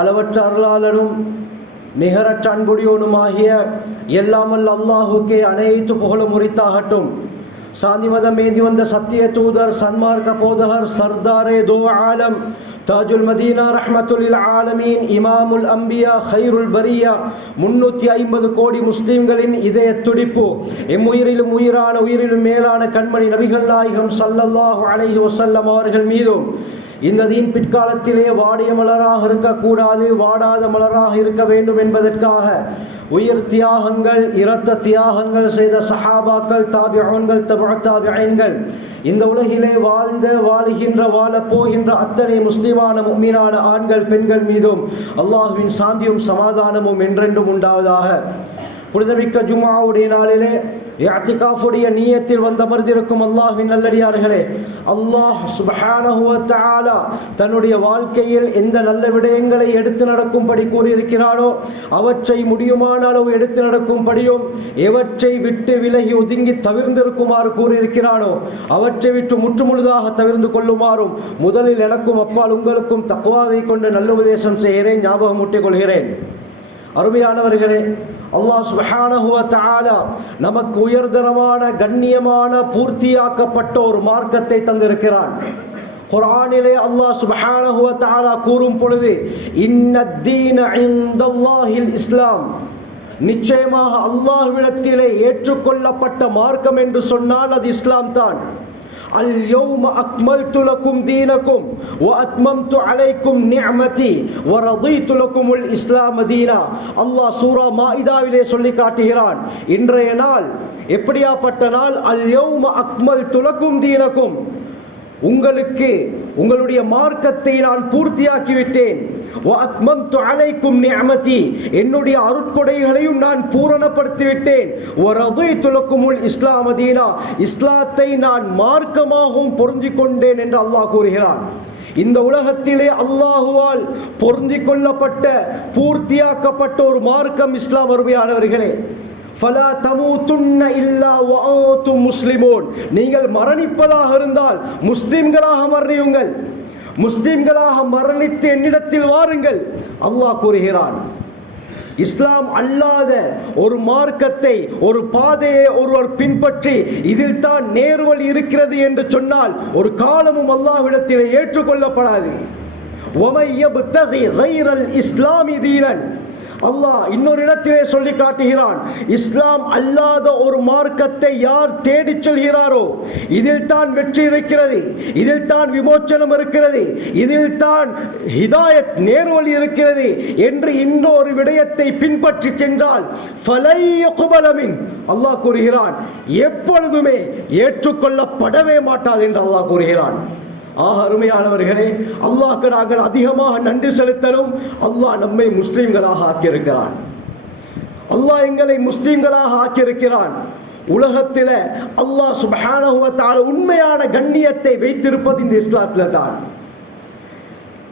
அளவற்ற அருளாளனும் நிகரற்ற அன்புடையோனுமாகிய எல்லாம் வல்ல அல்லாஹுக்கே அனைத்து புகழும் உரித்தாகட்டும். சாந்தி மதம் ஏந்தி வந்த சத்திய தூதர், சன்மார்க்க போதகர், சர்தாரே தோ ஆலம், தாஜுல் மதீனா, ரஹ்மத்துல் ஆலமீன், இமாமுல் அம்பியா, ஹைருல் பரியா, 350 கோடி முஸ்லிம்களின் இதய துடிப்பு, எம்முயிரிலும் உயிரான உயிரிலும் மேலான கண்மணி நபிகள் நாயகம் ஸல்லல்லாஹு அலைஹி வஸல்லம் அவர்கள் மீதும், இந்த தீன் பிற்காலத்திலே வாடிய மலராக இருக்கக்கூடாது, வாடாத மலராக இருக்க வேண்டும் என்பதற்காக உயிர் தியாகங்கள், இரத்த தியாகங்கள் செய்த சஹாபாக்கள், தாபிஊன்கள், தபுஅத் தாபிஈன்கள், இந்த உலகிலே வாழ்ந்த, வாழுகின்ற, வாழப்போகின்ற அத்தனை முஸ்லிமான முஃமினான ஆண்கள் பெண்கள் மீதும் அல்லாஹ்வின் சாந்தியும் சமாதானமும் என்றென்றும் உண்டாவதாக. புனிதமிக்க ஜும்ஆவுடைய நாளிலே இஅ்திகாஃபுடைய நியத்தில் வந்தமர்ந்திருக்கும் அல்லாஹ்வின் நல்லடியார்களே, அல்லாஹ் சுப்ஹானஹு வ தஆலா தன்னுடைய வாழ்க்கையில் எந்த நல்ல விடயங்களை எடுத்து நடக்கும்படி கூறியிருக்கிறானோ அவற்றை முடியுமான அளவு எடுத்து நடக்கும்படியும், எவற்றை விட்டு விலகி ஒதுங்கி தவிர்ந்திருக்குமாறு கூறியிருக்கிறானோ அவற்றை விட்டு முற்றுமுழுதாக தவிர்ந்து கொள்ளுமாறும் முதலில் எனக்கும் அப்பால் உங்களுக்கும் தக்வாவை கொண்டு நல்ல உபதேசம் செய்கிறேன், ஞாபகம் ஊட்டிக் கொள்கிறேன். அருமையானவர்களே, அல்லாஹ் சுப்ஹானஹு வ தஆலா நமக்கு உயர்தரமான, கண்ணியமான, பூர்த்தியாக்கப்பட்ட ஒரு மார்க்கத்தை தந்திருக்கிறான். குர்ஆனிலே அல்லாஹ் சுப்ஹானஹு வ தஆலா கூறும் பொழுது, இன்னத்தீன இன்தல்லாஹில் இஸ்லாம், நிச்சயமாக அல்லாஹ்விடத்திலே ஏற்றுக்கொள்ளப்பட்ட மார்க்கம் என்று சொன்னால் அது இஸ்லாம் தான். அல் யௌம அக்மல்து லக்கும் தீனக்கும் வ அத்மம்து அலைக்கும் நிஅமதி வ ரதீது லக்குமுல் இஸ்லாம் தீனா. அல்லாஹ் சூரா மாஇதாவிலே சொல்லி காட்டுகிறான், இன்றைய நாள் எப்படியாப்பட்ட நாள்? அல் யௌம அக்மல்து லக்கும் தீனக்கும், உங்களுக்கு உங்களுடைய மார்க்கத்தை நான் பூர்த்தியாக்கிவிட்டேன். வ அத்மம்து அலைக்கும் நிஅமதி, என்னுடைய அருட்கொடைகளையும் நான் பூரணப்படுத்திவிட்டேன். வ ரதீது லக்குமுல் இஸ்லாம் தீனா, இஸ்லாத்தை நான் மார்க்கமாகவும் பொருந்திக் கொண்டேன் என்று அல்லாஹ் கூறுகிறான். இந்த உலகத்திலே அல்லாஹுவால் பொருந்திக் கொள்ளப்பட்ட, பூர்த்தியாக்கப்பட்ட ஒரு மார்க்கம் இஸ்லாம். அருமையானவர்களே, ஃபலா தமூதுன்ன இல்லா வஅன்தும் முஸ்லிமூன், நீங்கள் மரணிப்பதாக இருந்தால் முஸ்லிம்களாக மரணியுங்கள், முஸ்லிம்களாக மரணித்து என்னிடத்தில் வாருங்கள் அல்லாஹ் கூறுகிறான். இஸ்லாம் அல்லாத ஒரு மார்க்கத்தை, ஒரு பாதையை ஒருவர் பின்பற்றி இதில் தான் நேர்வழி இருக்கிறது என்று சொன்னால் ஒரு காலமும் அல்லாஹ்விடத்தில் ஏற்றுக்கொள்ளப்படாது. வமை யப்தகி கைரல் இஸ்லாமி தீனன், அல்லாஹ் இன்னொரு இடத்திலே சொல்லி காட்டுகிறான், இஸ்லாம் அல்லாத ஒரு மார்க்கத்தை யார் தேடிச் செல்கிறாரோ இதில் தான் வெற்றி இருக்கிறது, இதில் தான் விமோச்சனம் இருக்கிறது, இதில் தான் ஹிதாயத், நேர்வழி இருக்கிறது என்று இன்னொரு விடயத்தை பின்பற்றி சென்றால் ஃபலை யக்பல மின், அல்லாஹ் கூறுகிறான், எப்பொழுதுமே ஏற்றுக்கொள்ளப்படவே மாட்டாது என்று அல்லாஹ் கூறுகிறான். ஆக அருமையானவர்களே, அல்லாஹ்க்கு நாங்கள் அதிகமாக நன்றி செலுத்தணும். அல்லாஹ் நம்மை முஸ்லிம்களாக ஆக்கியிருக்கிறான். அல்லாஹ் எங்களை முஸ்லிம்களாக ஆக்கியிருக்கிறான். உலகத்தில் அல்லாஹ் சுப்ஹானஹு வ தஆலா உண்மையான கண்ணியத்தை வைத்திருப்பது இந்த இஸ்லாத்தில் தான்.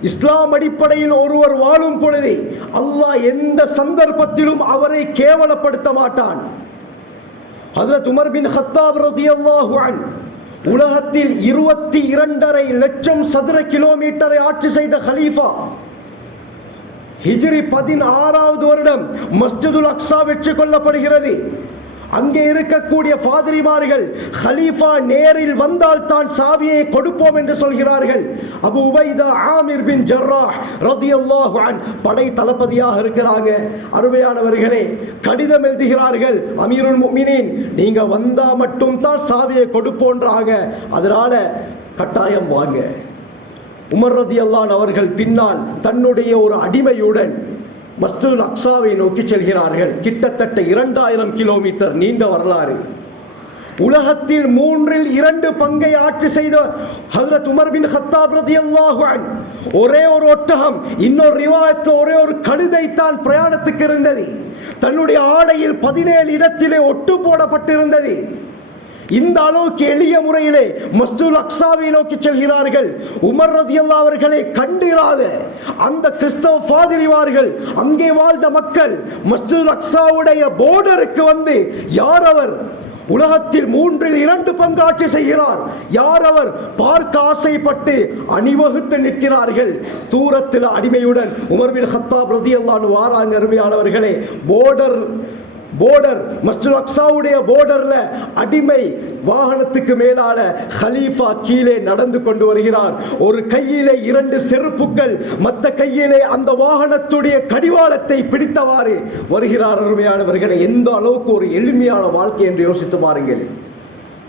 இஸ்லாம் அடிப்படையில் ஒருவர் வாழும் பொழுது அல்லாஹ் எந்த சந்தர்ப்பத்திலும் அவரை கேவலப்படுத்த மாட்டான். ஹஜ்ரத் உமர் பின் கத்தாப் ரலியல்லாஹு அன்ஹு உலகத்தில் 22.5 லட்சம் சதுர கிலோமீட்டரை ஆட்சி செய்த ஹலீஃபா. ஹிஜ்ரி 16வது வருடம் மஸ்ஜிதுல் அக்ஸா வெற்றி கொள்ளப்படுகிறது. அங்கே இருக்கக்கூடிய ஃபாதிரிமார்கள் ஹலீஃபா நேரில் வந்தால் தான் சாவியை கொடுப்போம் என்று சொல்கிறார்கள். அபு உபைதா ஆமிர் பின் ஜர்ராஹ் ரலியல்லாஹு அன்ஹு படை தளபதியாக இருக்கிறாங்க. அருமையானவர்களே, கடிதம் எழுதுகிறார்கள், அமீருல் முஃமினீன், நீங்க வந்தா மட்டும் தான் சாவியை கொடுப்போன்றாங்க, அதனால கட்டாயம் வாங்க. உமர் ரலியல்லாஹு அன்ஹு அவர்கள் பின்னால் தன்னுடைய ஒரு அடிமையுடன் மஸ்ஜிதுல் அக்ஸாவை நோக்கி செல்கிறார்கள். கிட்டத்தட்ட 2000 கிலோமீட்டர் நீண்ட வரலாறு. உலகத்தில் 3/2 பங்கை ஆட்சி செய்த ஹஜ்ரத் உமர் பின் கத்தாப் ரலியல்லாஹு அன்ஹு ஒரே ஒரு ஒட்டகம், இன்னொரு ரிவாயத்தில் ஒரே ஒரு கழுதை தான் பிரயாணத்துக்கு இருந்தது. தன்னுடைய ஆடையில் 17 இடத்திலே ஒட்டு போடப்பட்டிருந்தது. இந்த அளவுக்கு எளிய முறையிலே மஸ்ஜிதுல் அக்ஸாவை நோக்கி செல்கிறார்கள். உமர் ரலியல்லாஹு அவர்களை கண்டிராத அந்த கிறிஸ்தவ பாதிரிமார்கள், அங்கே வாழ்ந்த மக்கள் மஸ்ஜிதுல் அக்ஸாவுடைய போர்டருக்கு வந்து, யார் அவர்? உலகத்தில் 3/2 பங்கு ஆட்சி செய்கிறார். யார் அவர்? பார்க்க ஆசைப்பட்டு அணிவகுத்து நிற்கிறார்கள். தூரத்தில் அடிமையுடன் உமர் பின் கத்தாப் ரலியல்லாஹு அன்ஹு வாராங்க. அருமையானவர்களே, போர்டர் மஸ்ஜிதுல் அக்ஸாவுடைய போர்டர்ல அடிமை வாகனத்துக்கு மேலால ஹலீஃபா கீழே நடந்து கொண்டு வருகிறார். ஒரு கையிலே 2 செருப்புக்கள், மற்ற கையிலே அந்த வாகனத்துடைய கடிவாளத்தை பிடித்தவாறு வருகிறார். அருமையானவர்களே, எந்த அளவுக்கு ஒரு எளிமையான வாழ்க்கை என்று யோசித்து பாருங்கள்.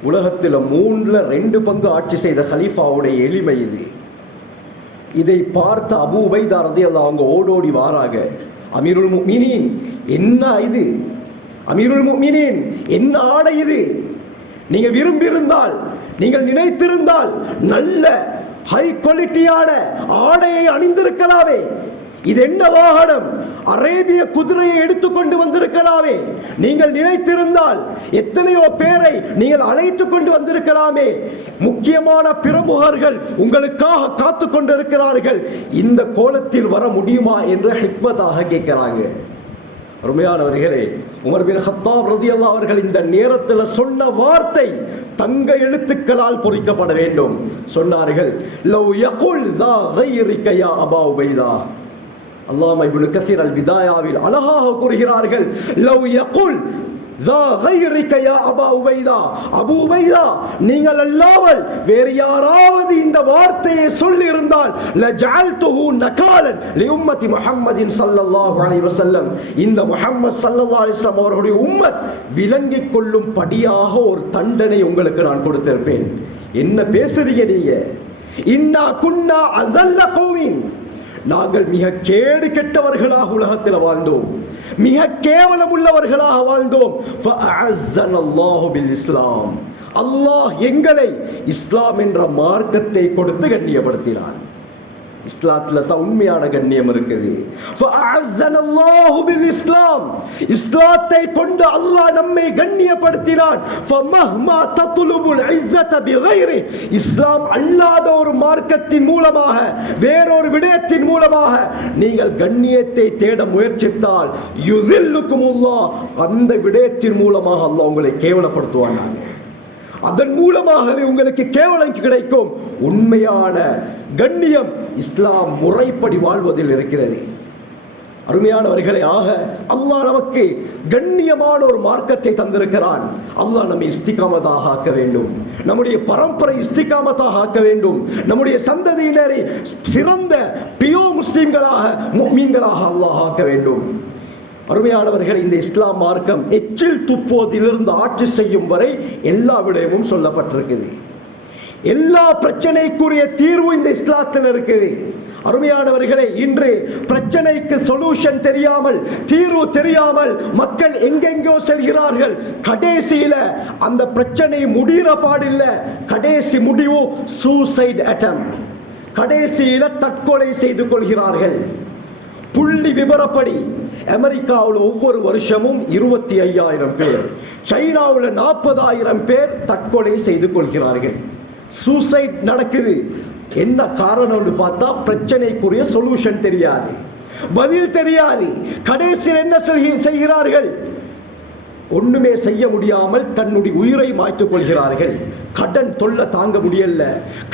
உலகத்தில் 3/2 பங்கு ஆட்சி செய்த ஹலீஃபாவுடைய எளிமை இது. இதை பார்த்த அபூ உபைதா ரலியல்லாஹு அன்ஹு அவங்க ஓடோடி வாராங்க. அமீருல் முஃமினீன், என்ன இது? அமீருல் முஃமினீன், என்ன ஆடை இது? நீங்க விரும்பியிருந்தால், நீங்கள் நினைத்திருந்தால் நல்ல ஹை குவாலிட்டியான ஆடையை அணிந்திருக்கலாமே. இது என்ன வாகனம்? அரேபிய குதிரையை எடுத்துக்கொண்டு வந்திருக்கலாமே. நீங்கள் நினைத்திருந்தால் எத்தனையோ பேரை நீங்கள் அழைத்து கொண்டு வந்திருக்கலாமே. முக்கியமான பிரமுகர்கள் உங்களுக்காக காத்து கொண்டிருக்கிறார்கள். இந்த கோலத்தில் வர முடியுமா என்று ஹிக்மத்தாக கேட்கிறாங்க. அருமையானவர்களே, உமர் பின் கத்தாப் ரலியல்லாஹு அவர்கள் இந்த நேரத்தில் சொன்ன வார்த்தை தங்க எழுத்துக்களால் பொறிக்கப்பட வேண்டும். சொன்னார்கள், லவ் யகுல் தா கைரிக யா அபா உபைதா. அல்லாமா இப்னு கஸீர் அல் பிதாயாவில் அழகாக கூறுகிறார்கள், லவ் யகுல் தா கைரிக யா அபா உபைதா. அபூ உபைதா, நீங்கள் அல்லாமல் வேறு யாராவது இந்த வார்த்தையை சொல்லி இருந்தால் லஜஅல்துஹு நகாலன் லிஉம்மத்தி முஹம்மதின் ஸல்லல்லாஹு அலைஹி வஸல்லம், இந்த முஹம்மது ஸல்லல்லாஹு அலைஹி வஸல்லம் அவர்களுடைய உம்மத் விளங்கிக் கொள்ளும் படியாக ஒரு தண்டனை உங்களுக்கு நான் கொடுத்திருப்பேன். என்ன பேசுறீங்க நீங்க? இன்னா குன்னா அஸல்ல கௌமின், நாங்கள் மிக கேடு கெட்டவர்களாக உலகத்தில் வாழ்ந்தோம், மிக கேவலம் உள்ளவர்களாக வாழ்ந்தோம். ஃபஅஅஸ்ஸனல்லாஹு பில் இஸ்லாம், அல்லாஹ் எங்களை இஸ்லாம் என்ற மார்க்கத்தை கொடுத்து கண்ணியப்படுத்தினான். இஸ்லாத்துல தான் உண்மையான கண்ணியம் இருக்குது. ஃபஅஅஸ்ஸனல்லாஹு பில் இஸ்லாம், இஸ்லாத்தை கொண்டு அல்லாஹ் நம்மை கண்ணியப்படுத்தினான். ஃபமஹ்மா தத்லுபுல் இஸ்ஸத பிகைரி, இஸ்லாம் அல்லாத ஒரு மார்க்கத்தின் மூலமாக, வேறொரு விடயத்தின் மூலமாக நீங்கள் கண்ணியத்தை தேட முயற்சித்தால் யுஸில்லுகுமுல்லாஹ், அந்த விடயத்தின் மூலமாக அல்லாஹ் உங்களை கேவலப்படுத்துவான். அதன் மூலமாகவே உங்களுக்கு கேவலம் கிடைக்கும். உண்மையான கண்ணியம் இஸ்லாம் முறைப்படி வாழ்வதில் இருக்கிறது. அருமையானவர்களே, ஆக அல்லாஹ் நமக்கு கண்ணியமான ஒரு மார்க்கத்தை தந்திருக்கிறான். அல்லாஹ் நம்மை இஸ்திகாமத்தாக ஆக்க வேண்டும், நம்முடைய பரம்பரை இஸ்திகாமத்தாக ஆக்க வேண்டும், நம்முடைய சந்ததியினரை சிறந்த பியோ முஸ்லிம்களாக முஃமின்களாக அல்லாஹ் ஆக்க வேண்டும். அருமையானவர்கள், இந்த இஸ்லாம் மார்க்கம் எச்சில் துப்புவதிலிருந்து ஆட்சி செய்யும் வரை எல்லா விடயமும் சொல்லப்பட்டிருக்குது. எல்லா பிரச்சனைக்குரிய தீர்வு இந்த இஸ்லாத்தில் இருக்குது. அருமையானவர்களே, இன்று பிரச்சனைக்கு சொல்யூஷன் தெரியாமல், தீர்வு தெரியாமல் மக்கள் எங்கெங்கோ செல்கிறார்கள். கடைசியில அந்த பிரச்சனை முடிகிற பாடில்லை. கடைசி முடிவு சூசைட் அட்டெம்ப்ட், கடைசியில தற்கொலை செய்து கொள்கிறார்கள். புள்ளி விபரப்படி அமெரிக்காவில் ஒவ்வொரு வருஷமும் 25,000 பேர், சைனாவில் 40,000 பேர் தற்கொலை செய்து கொள்கிறார்கள். சூசைட் நடக்குது. என்ன காரணம்னு பார்த்தா பிரச்சனைக்குரிய சொல்யூஷன் தெரியாது, பதில் தெரியாது. கடைசியில் என்ன செய்கிறார்கள்? ஒண்ணுமே செய்ய முடியாமல் தன்னுடைய உயிரை மாய்த்துக் கொள்கிறார்கள். கடன் தொல்லை தாங்க முடியல.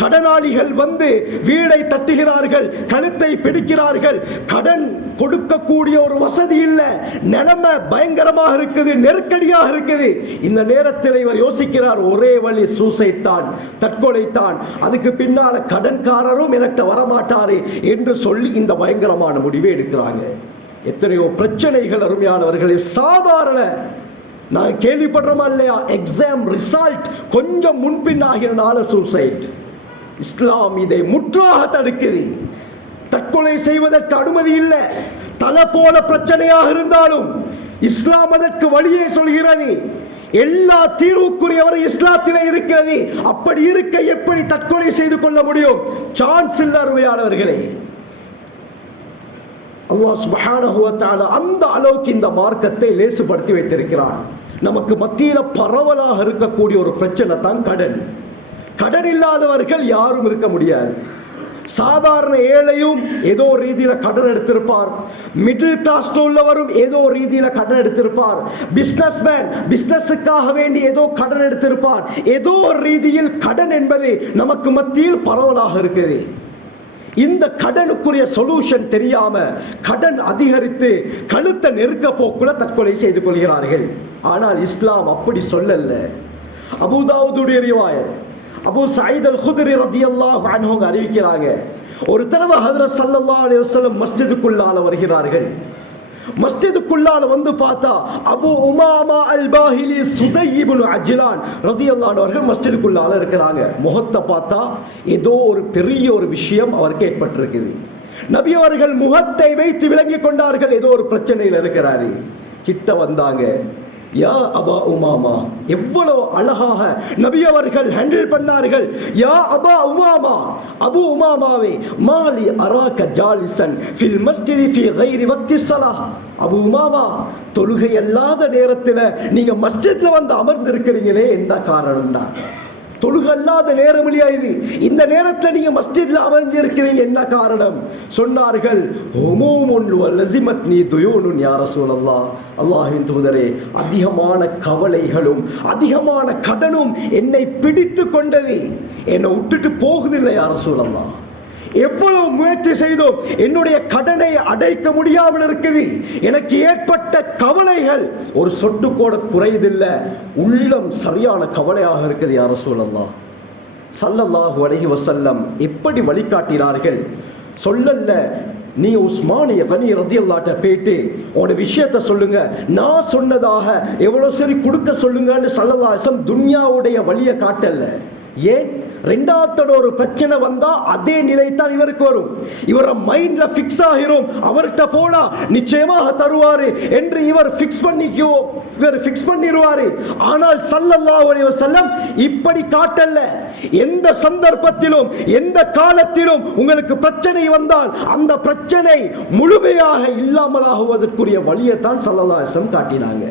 கடனாளிகள் வந்து வீடை தட்டுகிறார்கள், கழுத்தை பிடிக்கிறார்கள். கடன் கொடுக்கக்கூடிய ஒரு வசதி இல்லை. நிலைமை பயங்கரமாக இருக்குது, நெருக்கடியாக இருக்குது. இந்த நேரத்தில் இவர் யோசிக்கிறார், ஒரே வழி சூசைட் தான், தற்கொலை தான். அதுக்கு பின்னால கடன்காரரும் எனக்கு வரமாட்டாரே என்று சொல்லி இந்த பயங்கரமான முடிவை எடுக்கிறாங்க. எத்தனையோ பிரச்சனைகள் அருமையானவர்களே, சாதாரண நான் கேள்விப்படுறோமா இல்லையா, எக்ஸாம் ரிசல்ட் கொஞ்சம் முன்பின் ஆகியனால சூசைட். இஸ்லாம் இதை முற்றாக தடுக்குது. தற்கொலை செய்வதற்கு அனுமதி இல்லை. தலை போல பிரச்சனையாக இருந்தாலும் இஸ்லாம் அதற்கு வழியே சொல்கிறது. எல்லா தீர்வுக்குரியவரை இஸ்லாத்திலே இருக்கிறது. அப்படி இருக்க எப்படி தற்கொலை செய்து கொள்ள முடியும்? சான்ஸ் இல்லை அருமையானவர்களே. அல்லாஹ் சுப்ஹானஹு வ தஆலா அந்த அளவுக்கு இந்த மார்க்கத்தை லேசுபடுத்தி வைத்திருக்கிறான். நமக்கு மத்தியில் பரவலாக இருக்கக்கூடிய ஒரு பிரச்சனை தான் கடன். கடன் இல்லாதவர்கள் யாரும் இருக்க முடியாது. சாதாரண ஏழையும் ஏதோ ரீதியில கடன் எடுத்திருப்பார், மிடில் கிளாஸ்ல உள்ளவரும் ஏதோ ரீதியில கடன் எடுத்திருப்பார், பிசினஸ்மேன் பிசினஸுக்காக வேண்டி ஏதோ கடன் எடுத்திருப்பார். ஏதோ ரீதியில் கடன் என்பது நமக்கு மத்தியில் பரவலாக இருக்குது. இந்த கடனுக்குரிய சொல்யூஷன் தெரியாம கடன் அதிகரித்து கழுத்தை நெருக்க போக்குல தற்கொலை செய்து கொள்கிறார்கள். ஆனால் இஸ்லாம் அப்படி சொல்லல. அபூ தாவூதுடைய ரிவாயத், அபூ சயீத் அல் குத்ரி ரலியல்லாஹு அன்ஹு அறிவிக்கிறாங்க, ஒரு தடவை ஹஜ்ரத் ஸல்லல்லாஹு அலைஹி வஸல்லம் மஸ்ஜிதுக்குள்ளால வருகிறார்கள். மஸ்ஜிதுக்குள்ளால வந்து பார்த்தா அபூ உமாமா அல் பாஹிலி சுதை இப்னு அஜ்லான் ரலியல்லாஹு அன்ஹு அவர்கள் மஸ்ஜிதுக்குள்ளால இருக்கிறாங்க. முகத்தை பார்த்தா ஏதோ ஒரு பெரிய ஒரு விஷயம் அவருக்கு ஏற்பட்டிருக்குது. நபி அவர்கள் முகத்தை வைத்து விளங்கிக் கொண்டார்கள், ஏதோ ஒரு பிரச்சனையில் இருக்கிறாரு. கிட்ட வந்தாங்க, யா அபா உமாமா, எவ்வளவு அழகாக நபி அவர்கள் ஹேண்டில் பண்ணார்கள். யா அபா உமாமா, அபு உமாமாவே, மாலி அராக ஜாலிசன் ஃபில் மஸ்ஜிதி ஃபி கைரி வக்தி ஸலாஹ். அபு உமாமா, தொழுகை அல்லாத நேரத்தில் நீங்க மஸ்ஜித்ல வந்து அமர்ந்திருக்கிறீங்களே, என்ன காரணம் தான்? தொழுகை அல்லாத நேரம் இல்லையா இது? இந்த நேரத்தில் நீங்க மஸ்ஜித்ல அமர்ந்திருக்கிறீங்க, என்ன காரணம்? சொன்னார்கள், ஹுமூமுன் வலஸிமத்னி துயூனுன் யா ரசூலல்லாஹ், அல்லாஹ்வின் தூதரே, அதிகமான கவலைகளும் அதிகமான கடனும் என்னை பிடித்து கொண்டது, என்னை விட்டுட்டு போகுதில்லை யா ரசூலல்லாஹ். எவ்வளவு முயற்சி செய்தோம், என்னுடைய கடனை அடைக்க முடியாமல் இருக்குது. எனக்கு ஏற்பட்ட கவலைகள் ஒரு சொட்டு கூட குறையதில்லை. உள்ளம் சரியான கவலையாக இருக்குது யா ரசூலல்லாஹ். ஸல்லல்லாஹு அலைஹி வஸல்லம் எப்படி வழிகாட்டினார்கள் சொல்லல. நீ உஸ்மானிய கனி ரலியல்லாஹு போயிட்டு உன்னோட விஷயத்தை சொல்லுங்க, நான் சொன்னதாக எவ்வளவு சரி கொடுக்க சொல்லுங்கன்னு ஸல்லல்லாஹு அலைஹி வஸல்லம் துன்யாவுடைய வழியை காட்டல. ஏன்? ரெண்டாவது ஒரு பிரச்சனை வந்தா அதே நிலைத்தான் இவருக்கு வரும். இவர மைண்ட்ல ஃபிக்ஸ் ஆகிரும், அவர்கிட்ட போனா நிச்சயமாக தருவாரு என்று இவர் ஃபிக்ஸ் பண்ணிடுவாரு. ஆனால் ஸல்லல்லாஹு அலைஹி வஸல்லம் இப்படி காட்டல்ல. எந்த சந்தர்ப்பத்திலும் எந்த காலத்திலும் உங்களுக்கு பிரச்சனை வந்தால் அந்த பிரச்சனை முழுமையாக இல்லாமலாகுவதற்குரிய வழியை தான் ஸல்லல்லாஹு அலைஹி வஸல்லம் காட்டினாங்க.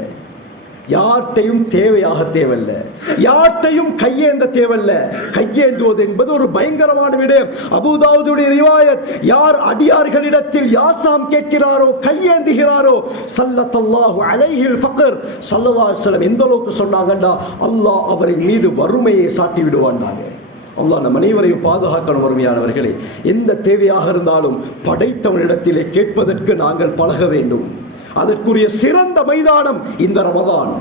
யார்ட்டையும் தேவையாக தேவையில்லை, யார்ட்டையும் கையேந்த தேவையில்லை. கையேந்துவது என்பது ஒரு பயங்கரமான விடயம். அபூ தாவூதுடைய ரிவாயத், யார் அடியார்களிடத்தில் யாசாம் கேட்கிறாரோ, கையேந்துகிறாரோ, ஸல்லல்லாஹு அலைஹில் ஃபக்ர், ஸல்லல்லாஹு அலைஹி வஸல்லம் எந்த அளவுக்கு சொன்னாங்கண்டா, அல்லாஹ் அவரின் மீது வறுமையை சாட்டி விடுவான்னாங்க. அல்லாஹ் நம் அனைவரையும் பாதுகாக்கணும். வறுமையானவர்களே, எந்த தேவையாக இருந்தாலும் படைத்தவனிடத்திலே கேட்பதற்கு நாங்கள் பழக வேண்டும். அதற்குரிய சிறந்த மைதானம் இந்த ரமதான்.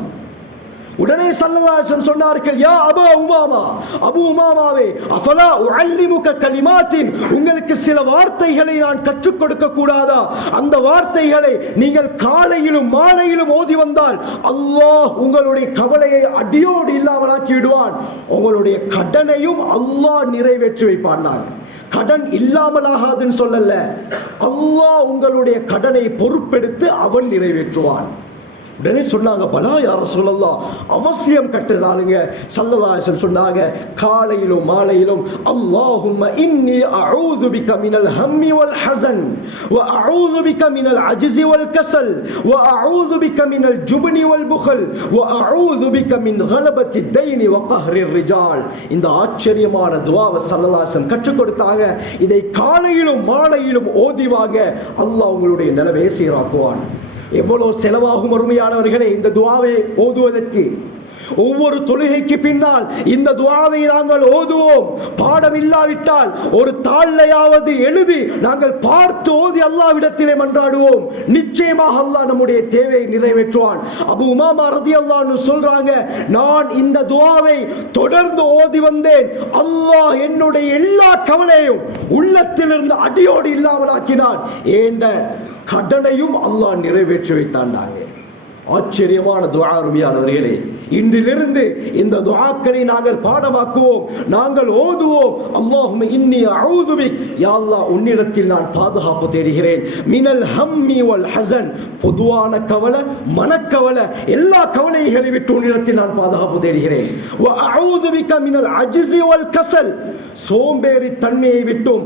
உடனே ஸல்லல்லாஹு அலைஹி வஸல்லம் சொன்னார்கள், யா அபா உமாமா, அபு உமாமாவே, அஃபலா உஅல்லிமுக கலிமாத்தின், உங்களுக்கு சில வார்த்தைகளை நான் கற்றுக் கொடுக்க கூடாதா? அந்த வார்த்தைகளை நீங்கள் காலையிலும் மாலையிலும் ஓதி வந்தால் அல்லாஹ் உங்களுடைய கவலையை அடியோடு இல்லாமலாக்கி விடுவான், உங்களுடைய கடனையும் அல்லாஹ் நிறைவேற்றி வைப்பான். கடன் இல்லாமலாகாதுன்னு சொல்லல, அல்லாஹ் உங்களுடைய கடனை பொறுப்பெடுத்து அவன் நிறைவேற்றுவான். உடனே சொன்னாங்க, பலா யா ரசூலல்லாஹ், அவசியம் கட்டுறாளுங்க. ஸல்லல்லாஹு அலைஹி வஸல்லம் சொன்னாங்க, காலையிலும் மாலையிலும் அல்லாஹும்ம இன்னி அஊது பிக மினல் ஹம்மி வல் ஹஸன் வ அஊது பிக மினல் அஜ்ஸி வல் கஸல் வ அஊது பிக மினல் ஜுப்னி வல் புக்ல் வ அஊது பிக மின் கலபத்தி தைனி வ கஹ்ரிர் ரிஜால். இந்த ஆச்சரியமான துஆவை ஸல்லல்லாஹு அலைஹி வஸல்லம் கற்றுக் கொடுத்தாங்க. இதை காலையிலும் மாலையிலும் ஓதிவாங்க, அல்லாஹ் உங்களுடைய நிலைமையை சீராக்குவான். எவ்வளவு செலவாகும் அருமையானவர்களே இந்த துஆவை ஓதுவதற்கு. ஒவ்வொரு தொழுகைக்கு பின்னால் இந்த துஆவை நாங்கள் ஓதுவோம். பாடம் இல்லாவிட்டால் ஒரு தாள்லையாவது எழுதி நாங்கள் பார்த்து ஓதி அல்லாஹ்விடத்திலே மன்றாடுவோம். நிச்சயமாக அல்லாஹ் நம்முடைய தேவையை நிறைவேற்றுவான். அபூ உமாமா ரலியல்லாஹு அன்ஹு சொல்றாங்க, நான் இந்த துஆவை தொடர்ந்து ஓதி வந்தேன். அல்லாஹ் என்னுடைய எல்லா கவலையும் உள்ளத்திலிருந்து அடியோடு இல்லாமலாக்கினான். ஏண்ட கடனையும் அல்லாஹ் நிறைவேற்றி வைத்தாண்டாங்க. ஆச்சரியமான துஆ அருமையானவர்களே. இன்றிலிருந்து இந்த துஆக்களை நாங்கள் பாடமாக்குவோம், நாங்கள் ஓதுவோம். அல்லாஹும்ம இன்னி அஊது பிக், யா அல்லாஹ் உன்னிடத்தில் நான் பாதுகாப்பு தேடுகிறேன். மினல் ஹம்மி வல் ஹஸன், பொதுவான கவலை, மனக்கவலை, எல்லா கவலைகளை விட்டு உன்னிடத்தில் நான் பாதுகாப்பு தேடுகிறேன். வ அஊது பிக மினல் அஜ்ஸி வல் கஸல், சோம்பேறி தன்மையை விட்டும்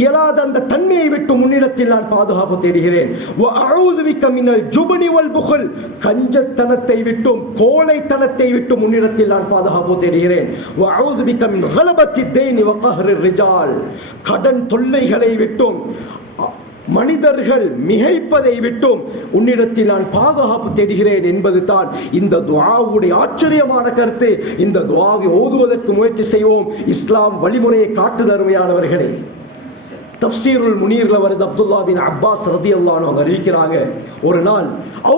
இயலாத அந்த தன்மையை விட்டும் உன்னிடத்தில் நான் பாதுகாப்பு தேடுகிறேன். வ அஊது பிக மினல் ஜுப்னி வல் வல் புகல், கஞ்சத்தனத்தை விட்டும் கோழைத்தனத்தை விட்டும் உன்னிடத்தில் நான் பாதுகாப்பு தேடுகிறேன். வஅஊது பிக மின் கலபத்தி தைனி வ கஹ்ரி ரிஜால், கடன் தொல்லைகளை விட்டும் மனிதர்கள் மிகைப்பதை விட்டும் உன்னிடத்தில் நான் பாதுகாப்பு தேடுகிறேன் என்பது தான் இந்த துஆவுடைய ஆச்சரியமான கருத்து. இந்த துஆவை ஓதுவதற்கு முயற்சி செய்வோம். இஸ்லாம் வழிமுறையை காட்டு தருமையானவர்களே. தஃப்சீருல் முனீர்ல வருது, அப்துல்லா பின் அப்பாஸ் ரதியல்லாஹு அன்ஹு அறிவிக்கிறாங்க, ஒரு நாள்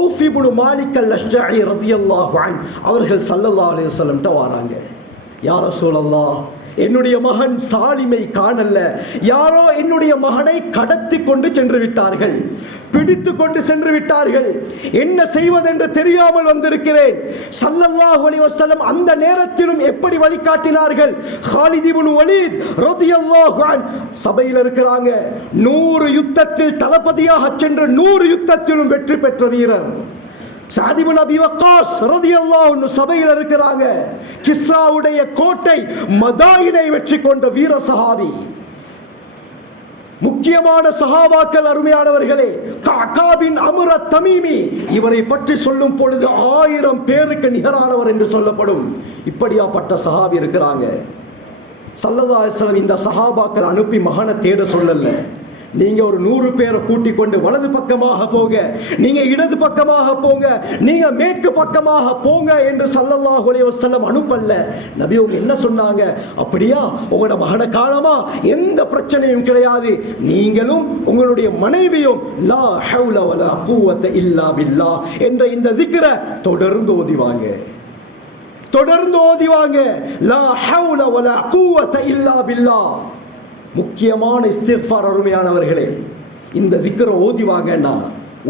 ஔஃப் இப்னு மாலிக் அல்-அஷ்ஜஇ ரதியல்லாஹு அன்ஹு அவர்கள் ஸல்லல்லாஹு அலைஹி வஸல்லம் கிட்ட வராங்க. யா ரசூலல்லாஹ், என்னுடைய மகன் சாலிமை காணல, யாரோ என்னுடைய மகனை கடத்தி கொண்டு சென்று விட்டார்கள், பிடித்து கொண்டு சென்று விட்டார்கள், என்ன செய்வதென்று தெரியாமல் வந்திருக்கிறேன். ஸல்லல்லாஹு அலைஹி வஸல்லம் அந்த நேரத்திலும் எப்படி வழிகாட்டினார்கள்? காலித் இப்னு வலீத் ரலியல்லாஹு அன்ஹு சபையில் இருக்கிறாங்க. 100 யுத்தத்தில் தளபதியாக சென்று 100 யுத்தத்திலும் வெற்றி பெற்ற வீரர். சஅத் இப்னு அபி வக்காஸ் ரலியல்லாஹு அன்ஹு சபையில் இருக்கிறாங்க. கிஸ்ராவுடைய கோட்டை மதாயினை வெற்றி கொண்ட வீர சஹாபி. முக்கியமான சஹாபாக்கள் அருமையானவர்களே, கஅபா பின் அம்ர் அத்-தமீமி, இவரை பற்றி சொல்லும் பொழுது 1000 பேருக்கு நிகரானவர் என்று சொல்லப்படும். இப்படியாப்பட்ட சஹாபி இருக்கிறாங்க. ஸல்லல்லாஹு அலைஹி வஸல்லம் இந்த சஹாபாக்கள் அனுப்பி மகனை தேட சொல்லல. நீங்க ஒரு 100 பேரை கூட்டிக் கொண்டு வலது பக்கமாக போங்க, நீங்க இடது பக்கமாக போங்க, நீங்க மேற்கு பக்கமாக போங்க என்று ஸல்லல்லாஹு அலைஹி வஸல்லம் அனுப்பல்ல. நபி அவங்க என்ன சொன்னாங்க? அப்படியா, உங்களோட மகனை காணமா, எந்த பிரச்சனையும் கிடையாது, நீங்களும் உங்களுடைய மனைவியும் லா ஹவுல வலா குவத்த இல்லா பில்லாஹ் என்ற இந்த திக்ரை தொடர்ந்து ஓதிவாங்க. தொடர்ந்து ஓதிவாங்க. லா ஹவுல வலா குவத்த இல்லா பில்லாஹ். முக்கியமான இஸ்திக்ஃபார் அருமையானவர்களே. இந்த திக்ரை ஓதிவாங்கன்னா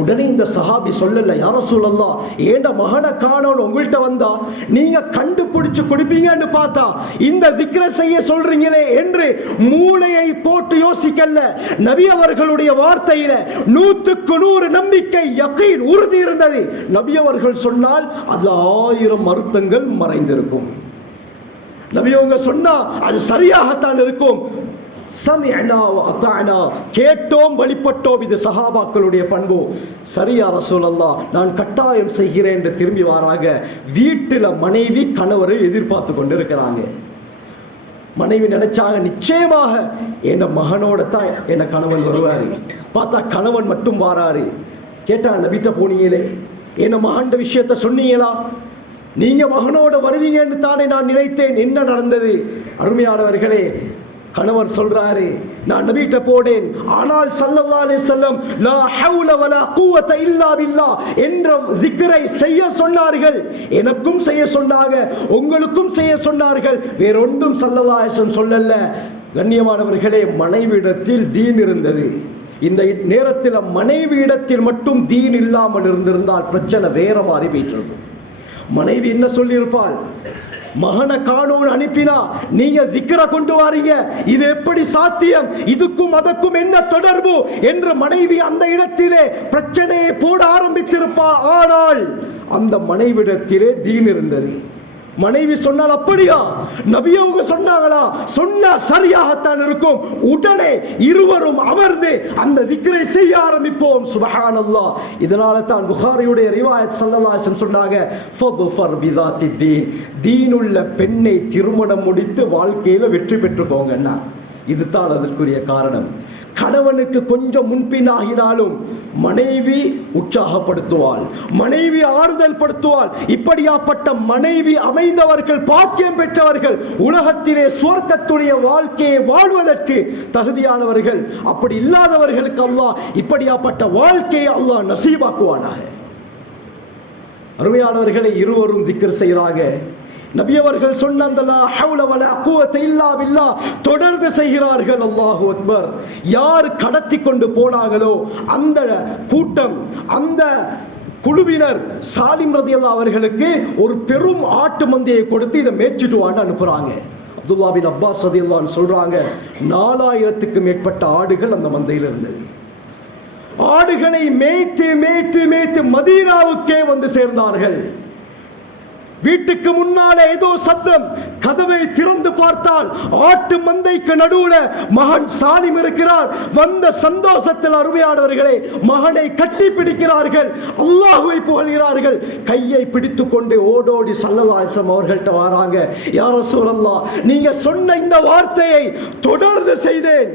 உடனே இந்த சஹாபி சொல்லல, யா ரசூலல்லாஹ், ஏண்ட மகனை காணோன்னு உங்கள்கிட்ட வந்தா நீங்க கண்டுபிடிச்சு கொடுப்பீங்கன்னு பார்த்தா இந்த திக்ரை செய்ய சொல்றீங்களே என்று மூளையை போட்டு யோசிக்கல. நபி அவர்களுடைய வார்த்தையில 100க்கு 100 நம்பிக்கை, யகீன், உறுதி இருந்தது. நபி அவர்கள் சொன்னால் அதுல 1000 அர்த்தங்கள் மறைந்திருக்கும். நபி அவங்க சொன்னா அது சரியாகத்தான் இருக்கும். சமிஅனா வ அதானா, கேட்டோம் வழிபட்டோம். இது சஹாபாக்களுடைய பண்பு. சரியா ரசூலல்லாஹ், நான் கட்டாயம் செய்கிறேன் என்று திரும்பி வராங்க. வீட்டில் மனைவி கணவரை எதிர்பார்த்து கொண்டு இருக்கிறாங்க. மனைவி நினைச்சாங்க, நிச்சயமாக என் மகனோட தான் என் கணவன் வருவாரு. பார்த்தா கணவன் மட்டும் வாராரு. கேட்டாங்க, நபிட்ட போனீங்களே, என் மகன் விஷயத்த சொன்னீங்களா? நீங்க மகனோட வருவீங்கன்னு தானே நான் நினைத்தேன், என்ன நடந்தது? அருமையானவர்களே, கணவர் சொல்றாரு, நான் நபிட்ட போனேன், ஆனால் ஸல்லல்லாஹு அலைஹி வஸல்லம் லா ஹவுல வலா குவத இல்லா பில்லாஹ் என்ற zikரை செய்ய சொன்னார்கள். எனக்கும் செய்ய சொன்னாங்க, உங்களுக்கும் செய்ய சொன்னார்கள். வேறொன்றும் ஸல்லல்லாஹு அலைஹி வஸல்லம் சொல்லல. கண்ணியமானவர்களே, மனைவியிடத்தில் தீன் இருந்தது. இந்த நேரத்தில் மனைவியிடத்தில் மட்டும் தீன் இல்லாமல் இருந்திருந்தால் பிரச்சனை வேற மாதிரி போயிட்டு இருக்கும். மனைவி என்ன சொல்லியிருப்பாள்? மகனை காணோன்னு அனுப்பினா நீங்க திக்ர கொண்டு வாரீங்க, இது எப்படி சாத்தியம், இதுக்கும் அதற்கும் என்ன தொடர்பு என்று மனைவி அந்த இடத்திலே பிரச்சனையை போட ஆரம்பித்திருப்பாள். ஆனால் அந்த மனைவிடத்திலே தீன் இருந்தது. மனைவி சொன்னால் அப்படியா, நபி அவங்க சொன்னாங்களா, சொன்னா சரியாகத்தான் இருக்கும். உடனே இருவரும் அமர்ந்து அந்த திக்ரை செய்ய ஆரம்பிப்போம். சுப்ஹானல்லாஹ். இதனால தான் புகாரியுடைய ரிவாயத் ஸல்லல்லாஹு அலைஹி வஸல்லம் சொன்னாங்க, ஃபதுஃபர் பிதாத்தி தீன், தீனுள்ள பெண்ணை திருமணம் முடித்து வாழ்க்கையில வெற்றி பெற்றுக்கோங்கன்னா. இதுதான் அதற்குரிய காரணம். கணவனுக்கு கொஞ்சம் முன்பின் ஆகினாலும் மனைவி உற்சாகப்படுத்துவாள், மனைவி ஆறுதல் படுத்துவாள். இப்படியாப்பட்ட மனைவி அமைந்தவர்கள் பாக்கியம் பெற்றவர்கள், உலகத்திலே சுவர்க்கத்துடைய வாழ்க்கையை வாழ்வதற்கு தகுதியானவர்கள். அப்படி இல்லாதவர்களுக்கு அல்லாஹ் இப்படியாப்பட்ட வாழ்க்கையை அல்லாஹ் நசீபாக்குவானாக. அருமையானவர்களை, இருவரும் திக்ர் செய்கிறாங்க. நபி அவர்கள் சொன்ன அந்த லா ஹவுல வலா குவத இல்லா பில்லாஹ் தொடர்ந்து செய்கிறார்கள். அல்லாஹு அக்பர். யார் கடத்தி கொண்டு போனாங்களோ அந்த கூட்டம், அந்த குழுவினர் சாலிம் ரலியல்லாஹு அவர்களுக்கு ஒரு பெரும் ஆட்டு மந்தையை கொடுத்து இதை மேய்ச்சிட்டு வான்னு அனுப்புறாங்க. அப்துல்லா பின் அப்பாஸ் ரலியல்லாஹு அன்ஹு சொல்றாங்க, 4000க்கு மேற்பட்ட ஆடுகள் அந்த மந்தையில் இருந்தது. ஆடுகளை மேய்த்து மேய்த்து மேய்த்து மதீனாவுக்கே வந்து சேர்ந்தார்கள். வீட்டுக்கு முன்னாலே ஏதோ சத்தம், கதவை திறந்து பார்த்தால் ஆட்டு மந்தைக்கு நடுவுல மகன் சாலிம் இருக்கிறார். வந்த சந்தோஷத்தில் அருமையானவர்களே மகனை கட்டி பிடிக்கிறார்கள், அல்லாஹ்வை புகழ்கிறார்கள். கையை பிடித்துக் கொண்டு ஓடோடி ஸல்லல்லாஹு அலைஹி வஸல்லம் அவர்கள்ட்ட வராங்க. யா ரசூலல்லாஹ், நீங்க சொன்ன இந்த வார்த்தையை தொடர்ந்து செய்தேன்,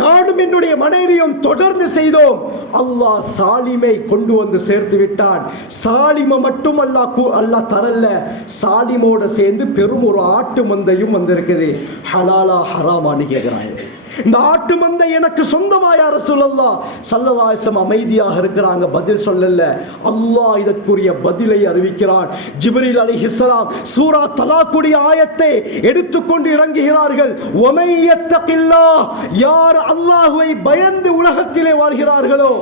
நானும் என்னுடைய மனைவியும் தொடர்ந்து செய்தோம். அல்லாஹ் சாலிமை கொண்டு வந்து சேர்த்து விட்டான். சாலிமை மட்டும் அல்லாஹ் தரல, சாலிமோட சேர்ந்து பெரும் ஒரு ஆட்டு மந்தையும் வந்திருக்குது. ஹலாலா ஹராமான்னு கேட்கிறாங்க. இந்த ஆட்டு மந்தை எனக்கு சொந்தமா யா ரசூலல்லாஹ்? ஸல்லல்லாஹு அலைஹி வஸல்லம் அமைதியாக இருக்கிறாங்க, பதில் சொல்லல. அல்லாஹ் இதற்குரிய பதிலை அறிவிக்கிறான். ஜிப்ரீல் அலைஹிஸ்ஸலாம் சூரா தலாக்குடைய ஆயத்தை எடுத்துக்கொண்டு இறங்குகிறார்கள். வமை யத்தகில்லாஹ், யார் அல்லாஹ்வை பயந்து உலகத்திலே வாழ்கிறார்களோ,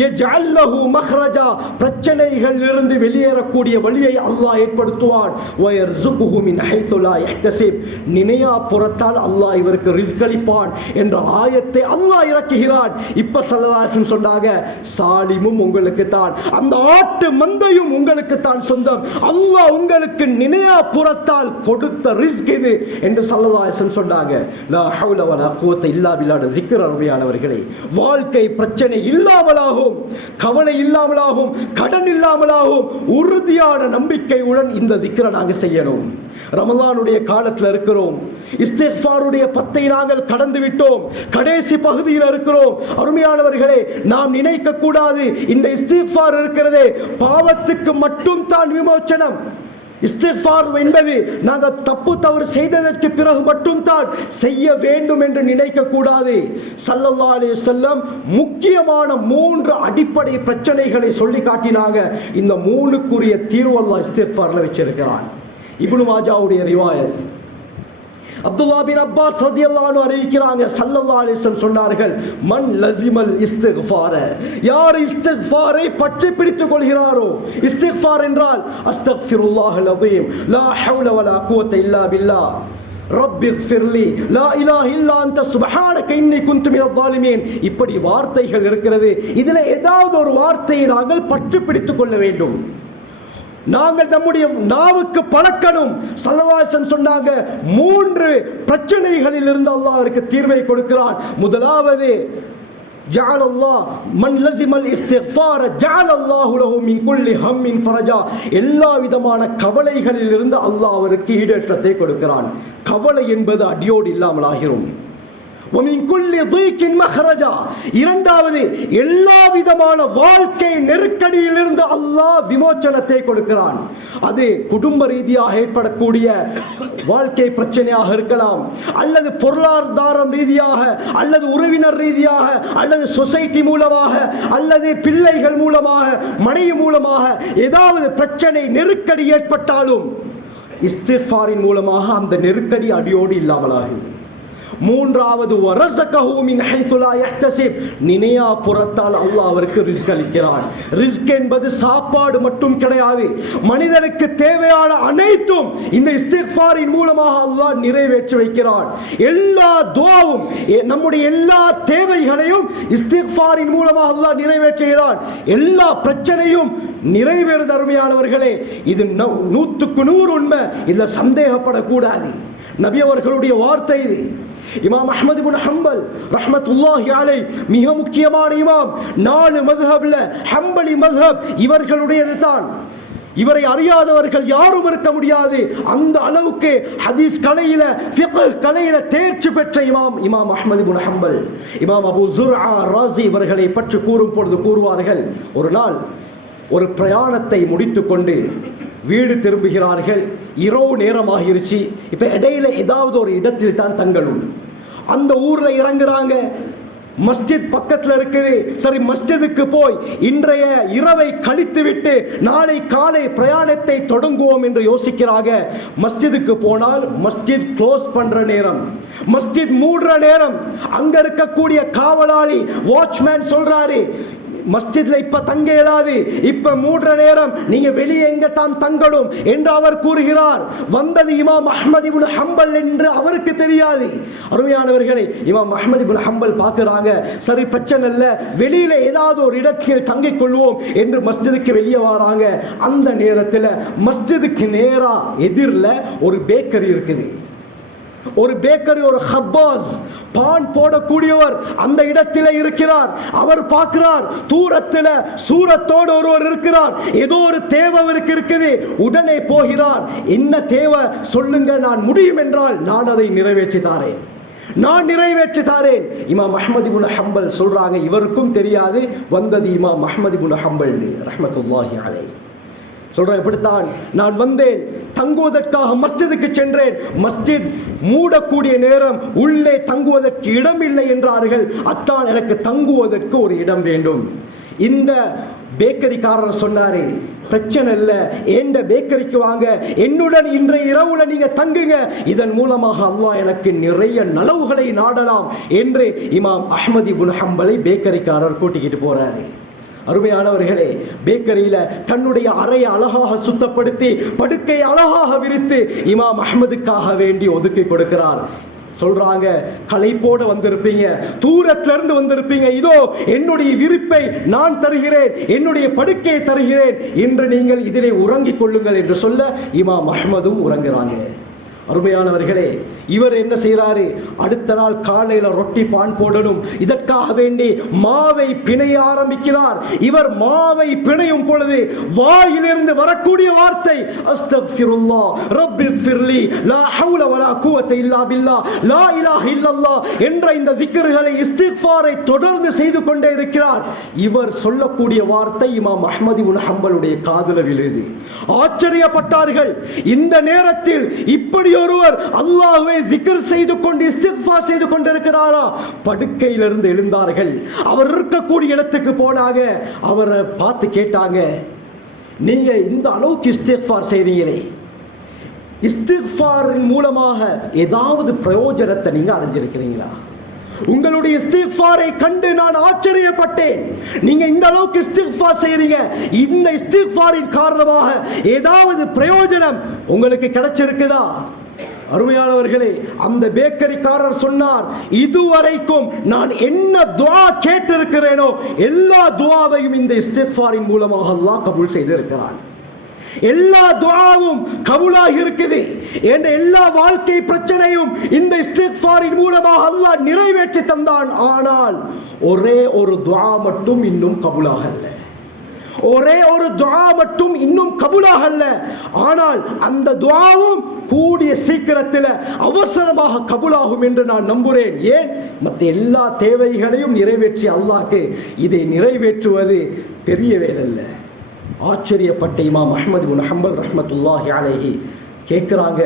யஜ்அல் லஹு மக்ரஜா, பிரச்சனைகளிலிருந்து வெளியேறக்கூடிய வழியை அல்லாஹ் ஏற்படுத்துவான். வயர்ஸுகுஹு மின் ஹைது லா யஹ்தஸிப், நினையா புறத்தால் அல்லாஹ் இவருக்கு ரிஸ்க் அளிப்பான் என்ற ஆயத்தை அல்லாஹ் இறக்குகிறான். இப்ப ஸல்லல்லாஹு அலைஹி வஸல்லம் சொன்னாங்க, சாலிமும் உங்களுக்கு தான், அந்த ஆட்டு மந்தையும் உங்களுக்கு தான் சொந்தம். அல்லாஹ் உங்களுக்கு நினையா புறத்தால் கொடுத்த ரிஸ்க் இது என்று ஸல்லல்லாஹு அலைஹி வஸல்லம் சொன்னாங்க. லா ஹவுல வலா குவத்த இல்லா பில்லாஹ். திக்ர் அருமையானவர்களே, வாழ்க்கை பிரச்சனை இல்லாமலாகும், கவலை இல்லாமலாகும், கடன் இல்லாமலாகும். உறுதியான நம்பிக்கையுடன் இந்த திக்ரை நாங்கள் செய்யணும். ரமலானுடைய காலத்தில் இருக்கிறோம், இஸ்திக்ஃபாருடைய 10 நாங்கள் கடந்து விட்டோம், கடைசி பகுதியில் இருக்கிறோம். அருமையானவர்களே, நாம் நினைக்க கூடாது இந்த இஸ்திக்ஃபார் இருக்கிறதே பாவத்துக்கு மட்டும் தான் விமோச்சனம். இஸ்திக்ஃபார் என்பது நாங்கள் தப்பு தவறு செய்ததற்கு பிறகு மட்டும் தான் செய்ய வேண்டும் என்று நினைக்க கூடாது. ஸல்லல்லாஹு அலைஹி வஸல்லம் முக்கியமான 3 அடிப்படை பிரச்சனைகளை சொல்லி காட்டினாங்க. இந்த 3க்குரிய தீர்வு அல்லாஹ் இஸ்திக்ஃபார்ல வச்சிருக்கிறான். இப்னு மாஜாவுடைய ரிவாயத், அப்துல்லாஹ் பின் அப்பாஸ் ரலியல்லாஹு அன்ஹு அறிவிக்கிறாங்க, ஸல்லல்லாஹு அலைஹி வஸல்லம் சொன்னார்கள், மன் லஸிமல் இஸ்திக்ஃபார, யார் இஸ்திக்ஃபாரை பற்றி பிடித்துக் கொள்கிறாரோ. இஸ்திக்ஃபார் என்றால் அஸ்தக்ஃபிருல்லாஹல் அஸீம், லா ஹவ்ல வலா குவத்த இல்லா பில்லாஹ், ரப்பிக்ஃபிர்லி, லா இலாஹ இல்லா அன்த சுப்ஹானக இன்னி குன்து மினல் ஸாலிமீன். இப்படி வார்த்தைகள் இருக்கிறது. இதில் ஏதாவது ஒரு வார்த்தையை நாங்கள் பற்றி பிடித்துக் கொள்ள வேண்டும். நாங்கள் நம்முடைய நாவுக்கு பழக்கணும். ஸல்லல்லாஹு அலைஹி வஸல்லம் சொன்னாங்க, 3 பிரச்சனைகளில் இருந்து அல்லாஹ் அவருக்கு தீர்வை கொடுக்கிறான். முதலாவது, ஜஅலல்லாஹ் மன் லஸிமல் இஸ்திக்ஃபார ஜஅலல்லாஹு லஹு மின் குல்லி ஹம்மின் ஃபரஜா, எல்லா விதமான கவலைகளில் இருந்து அல்லாஹ் அவருக்கு ஈடேற்றத்தை கொடுக்கிறான். கவலை என்பது அடியோடு இல்லாமல் ஆகிரும். வமின் குல்லி தீக்கின் மஹ்ரஜா, இரண்டாவது, எல்லா விதமான வாழ்க்கை நெருக்கடியிலிருந்து அல்லாஹ் விமோச்சனத்தை கொடுக்கிறான். அது குடும்ப ரீதியாக ஏற்படக்கூடிய வாழ்க்கை பிரச்சனையாக இருக்கலாம், அல்லது பொருளாதாரம் ரீதியாக, அல்லது உறவினர் ரீதியாக, அல்லது சொசைட்டி மூலமாக, அல்லது பிள்ளைகள் மூலமாக, மனைவி மூலமாக ஏதாவது பிரச்சனை நெருக்கடி ஏற்பட்டாலும் இஸ்திக்ஃபாரின் மூலமாக அந்த நெருக்கடி அடியோடு இல்லாமலாகும். மூன்றாவது, வரஸகஹு மின் ஹைஸு லா யஹ்தஸிப், நினையா புறத்தால் அல்லாஹ் அவருக்கு ரிஸ்க் அளிக்கிறான். ரிஸ்க் என்பது சாப்பாடு மட்டும் கிடையாது, மனிதனுக்கு தேவையான அனைத்தும் இந்த இஸ்திக்ஃபாரின் மூலமாக அல்லாஹ் நிறைவேற்றி வைக்கிறான். எல்லா துஆவும், நம்முடைய எல்லா தேவைகளையும் இஸ்திக்ஃபாரின் மூலமாக அல்லாஹ் நிறைவேற்றுகிறான். எல்லா பிரச்சனையும் நிறைவேறுது. அருமையானவர்களே, இது 100க்கு 100 உண்மை, இதில் சந்தேகப்படக்கூடாது. நபி அவர்களுடைய வார்த்தை இது. இமாம் அஹ்மத் இப்னு ஹம்பல் ரஹ்மத்துல்லாஹி அலைஹி மிக முக்கியமான இமாம். 4 மذஹப்ல ஹம்பலி மذஹப் இவர்களுடையது தான். இவரை அறியாதவர்கள் யாரும் இருக்க முடியாது. அந்த அளவுக்கு ஹதீஸ் கலையில, ஃபிக்ஹ் கலையில தேர்ச்சி பெற்ற இமாம் அஹ்மத் இப்னு ஹம்பல். இமாம் அபூ ஸுர்ஆ ராஸி இவர்களை பற்றி கூறும் பொழுது கூறுவார்கள், ஒரு நாள் ஒரு பிரயாணத்தை முடித்துக்கொண்டு வீடு திரும்புகிறார்கள். இரவு நேரமாகிருச்சு. இப்போ இடையில ஏதாவது ஒரு இடத்தில் தான் தங்கணும். அந்த ஊரில் இறங்குறாங்க. மஸ்ஜித் பக்கத்தில் இருக்குது. சரி, மஸ்ஜிதுக்கு போய் இன்றைய இரவை கழித்து விட்டு நாளை காலை பிரயாணத்தை தொடங்குவோம் என்று யோசிக்கிறாங்க. மஸ்ஜிதுக்கு போனால் மஸ்ஜித் க்ளோஸ் பண்ற நேரம், மஸ்ஜித் மூடுற நேரம். அங்க இருக்கக்கூடிய காவலாளி வாட்ச்மேன் சொல்றாரு, மஸ்ஜித்ல இப்ப தங்க இயலாது, இப்ப மூடுற நேரம், நீங்க வெளியே எங்க தான் தங்கணும் என்று அவர் கூறுகிறார். வந்தது இமாம் அஹ்மத் இப்னு ஹம்பல் என்று அவருக்கு தெரியாது. அருமையானவர்களே, இமாம் அஹ்மத் இப்னு ஹம்பல் பார்க்கறாங்க, சரி பிரச்சனை இல்லை, வெளியில ஏதாவது ஒரு இடத்தில் தங்கிக் கொள்வோம் என்று மஸ்ஜிதுக்கு வெளியே வராங்க. அந்த நேரத்தில் மஸ்ஜிதுக்கு நேரா எதிரில் ஒரு பேக்கரி இருக்குது. ஒரு பேக்கரி, ஒரு ஹப்பாஸ் பான் போடக்கூடியவர் அந்த இடத்தில் இருக்கிறார். அவர் பார்க்கிறார், தூரத்தில் சூரத்தோடு ஒருவர் இருக்கிறார். ஏதோ ஒரு தேவை அவருக்கு இருக்குது. உடனே போகிறார். என்ன தேவை சொல்லுங்க, நான் முடியும் என்றால் நான் அதை நிறைவேற்றி தாரேன், நான் நிறைவேற்றி தாரேன். இமாம் அஹ்மத் இப்னு ஹம்பல் சொல்றாங்க, இவருக்கும் தெரியாது வந்தது இமாம் அஹ்மத் இப்னு ஹம்பல் ரஹ்மத்துல்லாஹி அலைஹி. சொல்றேன், இப்படித்தான் நான் வந்தேன், தங்குவதற்காக மஸ்ஜிதுக்கு சென்றேன். மஸ்ஜித் மூடக்கூடிய நேரம், உள்ளே தங்குவதற்கு இடம் இல்லை என்றார்கள். அத்தான் எனக்கு தங்குவதற்கு ஒரு இடம் வேண்டும். இந்த பேக்கரிக்காரர் சொன்னாரு, பிரச்சனை இல்லை, எந்த பேக்கரிக்கு வாங்க, என்னுடன் இன்றைய இரவுல நீங்க தங்குங்க, இதன் மூலமாக அல்லாஹ் எனக்கு நிறைய நலவுகளை நாடலாம் என்று இமாம் அஹ்மத் இப்னு ஹம்பலை பேக்கரிக்காரர் கூட்டிக்கிட்டு போறாரு. அருமையானவர்களே, பேக்கரியில தன்னுடைய அறையை அழகாக சுத்தப்படுத்தி படுக்கையை அழகாக விரித்து இமாம் அஹ்மதுக்காக வேண்டி ஒதுக்கி கொடுக்கிறார். சொல்றாங்க, களைப்போடு வந்திருப்பீங்க, தூரத்திலிருந்து வந்திருப்பீங்க, இதோ என்னுடைய விரிப்பை நான் தருகிறேன், என்னுடைய படுக்கையை தருகிறேன், இன்று நீங்கள் இதிலே உறங்கிக் கொள்ளுங்கள் என்று சொல்ல இமாம் அஹ்மதும் உறங்குறாங்க. அருமையானவர்களே, இவர் என்ன செய்கிறாரு, அடுத்த நாள் காலையில் ரொட்டி பான் போடணும், இதற்காக வேண்டி மாவை பிணைய ஆரம்பிக்கிறார். இவர் மாவை பிணையும் பொழுது வாயிலிருந்து வரக்கூடிய வார்த்தை அஸ்தக்ஃபிருல்லாஹ் ரப்பிக்ஃபிர்லி லா ஹவுல வலா குவத்த இல்லா பில்லாஹ் லா இலாஹ இல்லல்லாஹ் என்ற இந்த திக்ர்களை, இஸ்திக்ஃபாரை தொடர்ந்து செய்து கொண்டே இருக்கிறார். இவர் சொல்லக்கூடிய வார்த்தை இமாம் அஹ்மத் இப்னு ஹம்பலுடைய காதுல விழுது. ஆச்சரியப்பட்டார்கள். இந்த நேரத்தில் இப்படி ஒருவர் அல்லாஹ்வை zikr செய்து கொண்டு இஸ்திக்ஃபார் செய்து கொண்டிருக்கிறாரா? படுக்கையிலிருந்து எழுந்தார்கள். அவர் இருக்கக்கூடிய இடத்துக்கு போனாங்க. அவரை பார்த்து கேட்டாங்க, நீங்க இந்த அளவுக்கு இஸ்திக்ஃபார் செய்றீங்களே, இஸ்திக்ஃபாரின் மூலமாக ஏதாவது பிரயோஜனத்தை நீங்க அடைஞ்சிருக்கிறீங்களா? உங்களுடைய இஸ்திக்ஃபாரை கண்டு நான் ஆச்சரியப்பட்டேன். நீங்க இந்த அளவுக்கு இஸ்திக்ஃபார் செய்றீங்க, இந்த இஸ்திக்ஃபாரின் காரணமாக ஏதாவது பிரயோஜனம் உங்களுக்கு கிடைச்சிருக்குதா? அருமையானவர்களே, அந்த பேக்கரிக்காரர் சொன்னார், இதுவரைக்கும் நான் என்ன துஆ கேட்டிருக்கிறேனோ எல்லா துஆவையும் இந்த இஸ்திக்ஃபாரின் மூலமாக அல்லாஹ் கபூல் செய்திருக்கிறான். எல்லா துஆவும் கபூலாகி இருக்குது. என்ற எல்லா வாழ்க்கை பிரச்சனையும் இந்த இஸ்திக்ஃபாரின் மூலமாக அல்லாஹ் நிறைவேற்றி தந்தான். ஆனால் ஒரே ஒரு துஆ மட்டும் இன்னும் கபூலாகல. ஒரே ஒரு துஆ மட்டும் இன்னும் கபூலாகல. ஆனால் அந்த துஆவும் கூடிய சீக்கிரத்தில் அவசரமாக கபூலாகும் என்று நான் நம்புகிறேன். ஏன், மற்ற எல்லா தேவைகளையும் நிறைவேற்றி அல்லாஹ்க்கு இதை நிறைவேற்றுவது பெரிய வேலை அல்ல. ஆச்சரியப்பட்ட இமாம் அஹ்மத் இப்னு ஹம்பல் ரஹ்மத்துல்லாஹி அலைஹி கேட்கிறாங்க,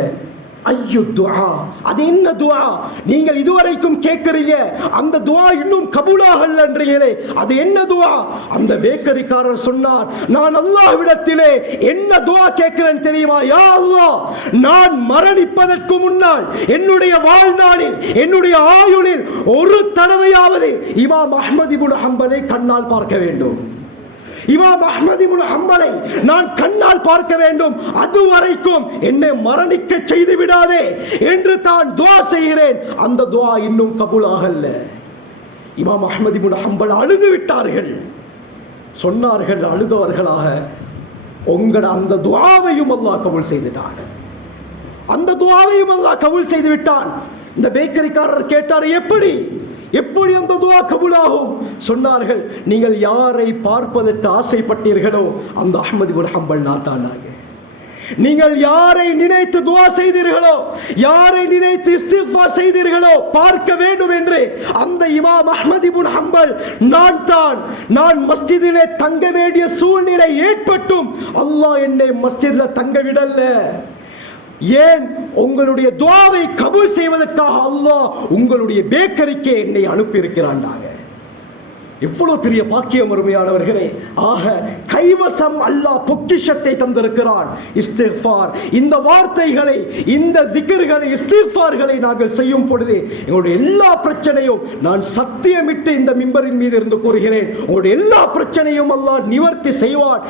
ஐயோ துஆ, அது என்ன துஆ நீங்கள் இதுவரைக்கும் கேட்கிறீங்க, அந்த துஆ இன்னும் கபூலாகலன்றீங்களே, அது என்ன துஆ? அந்த பேக்கரிக்காரர் சொன்னார், நான் அல்லாஹ்விடத்திலே என்ன துஆ கேட்கிறேன் தெரியுமா? யா அல்லாஹ், நான் மரணிப்பதற்கு முன்னால் என்னுடைய வாழ்நாளில் என்னுடைய ஆயுளில் ஒரு தடவையாவது இமாம் அஹ்மத் இப்னு ஹம்பலை கண்ணால் பார்க்க வேண்டும். இமாம் அஹ்மத் இப்னு ஹம்பலை நான் கண்ணால் பார்க்க வேண்டும். அதுவரைக்கும் என்னை மரணிக்க செய்து விடாதே என்று தான் துஆ செய்கிறேன். அந்த துஆ இன்னும் கபூலாகல. இமாம் அஹ்மத் இப்னு ஹம்பல் அழுது விட்டார்கள். சொன்னார்கள் அழுதவர்களாக, உங்களோட அந்த துஆவையும் அல்லாஹ் கபூல் செய்துட்டான், அந்த துஆவையும் அல்லாஹ் கபூல் செய்து விட்டான். இந்த பேக்கரிக்காரர் கேட்டார், எப்படி எப்படி அந்த துஆ கபூலாகும்? சொன்னார்கள், நீங்கள் யாரை பார்ப்பதற்கு ஆசைப்பட்டீர்களோ அந்த அஹ்மத் இப்னு ஹம்பல் நாத்தானாக. நீங்கள் யாரை நினைத்து துஆ செய்தீர்களோ, யாரை நினைத்து இஸ்திக்ஃபார் செய்தீர்களோ பார்க்க வேண்டும் என்று அந்த இமாம் அஹ்மத் இப்னு ஹம்பல் நான் மஸ்ஜிதிலே தங்க வேண்டிய சூழ்நிலை ஏற்பட்டும் அல்லாஹ் என்னை மஸ்ஜிதில் தங்க விடல. ஏன், உங்களுடைய துஆவை கபூல் செய்வதற்காக அல்லாஹ் உங்களுடைய பேக்கரிக்கு என்னை அனுப்பி இருக்கிறான். எவ்வளவு பெரிய பாக்கியம் அருமையானவர்களே. ஆக கைவசம் அல்லாஹ் பொக்கிஷத்தை தந்திருக்கிறான். இஸ்திக்ஃபார், இந்த வார்த்தைகளை, இந்த திக்ர்களை, இஸ்திக்ஃபார்களை நாங்கள் செய்யும் பொழுது எங்களுடைய எல்லா பிரச்சனையும், நான் சத்தியமிட்டு இந்த மிம்பரின் மீது இருந்து கூறுகிறேன், உங்களுடைய எல்லா பிரச்சனையும் அல்லாஹ் நிவர்த்தி செய்வான்,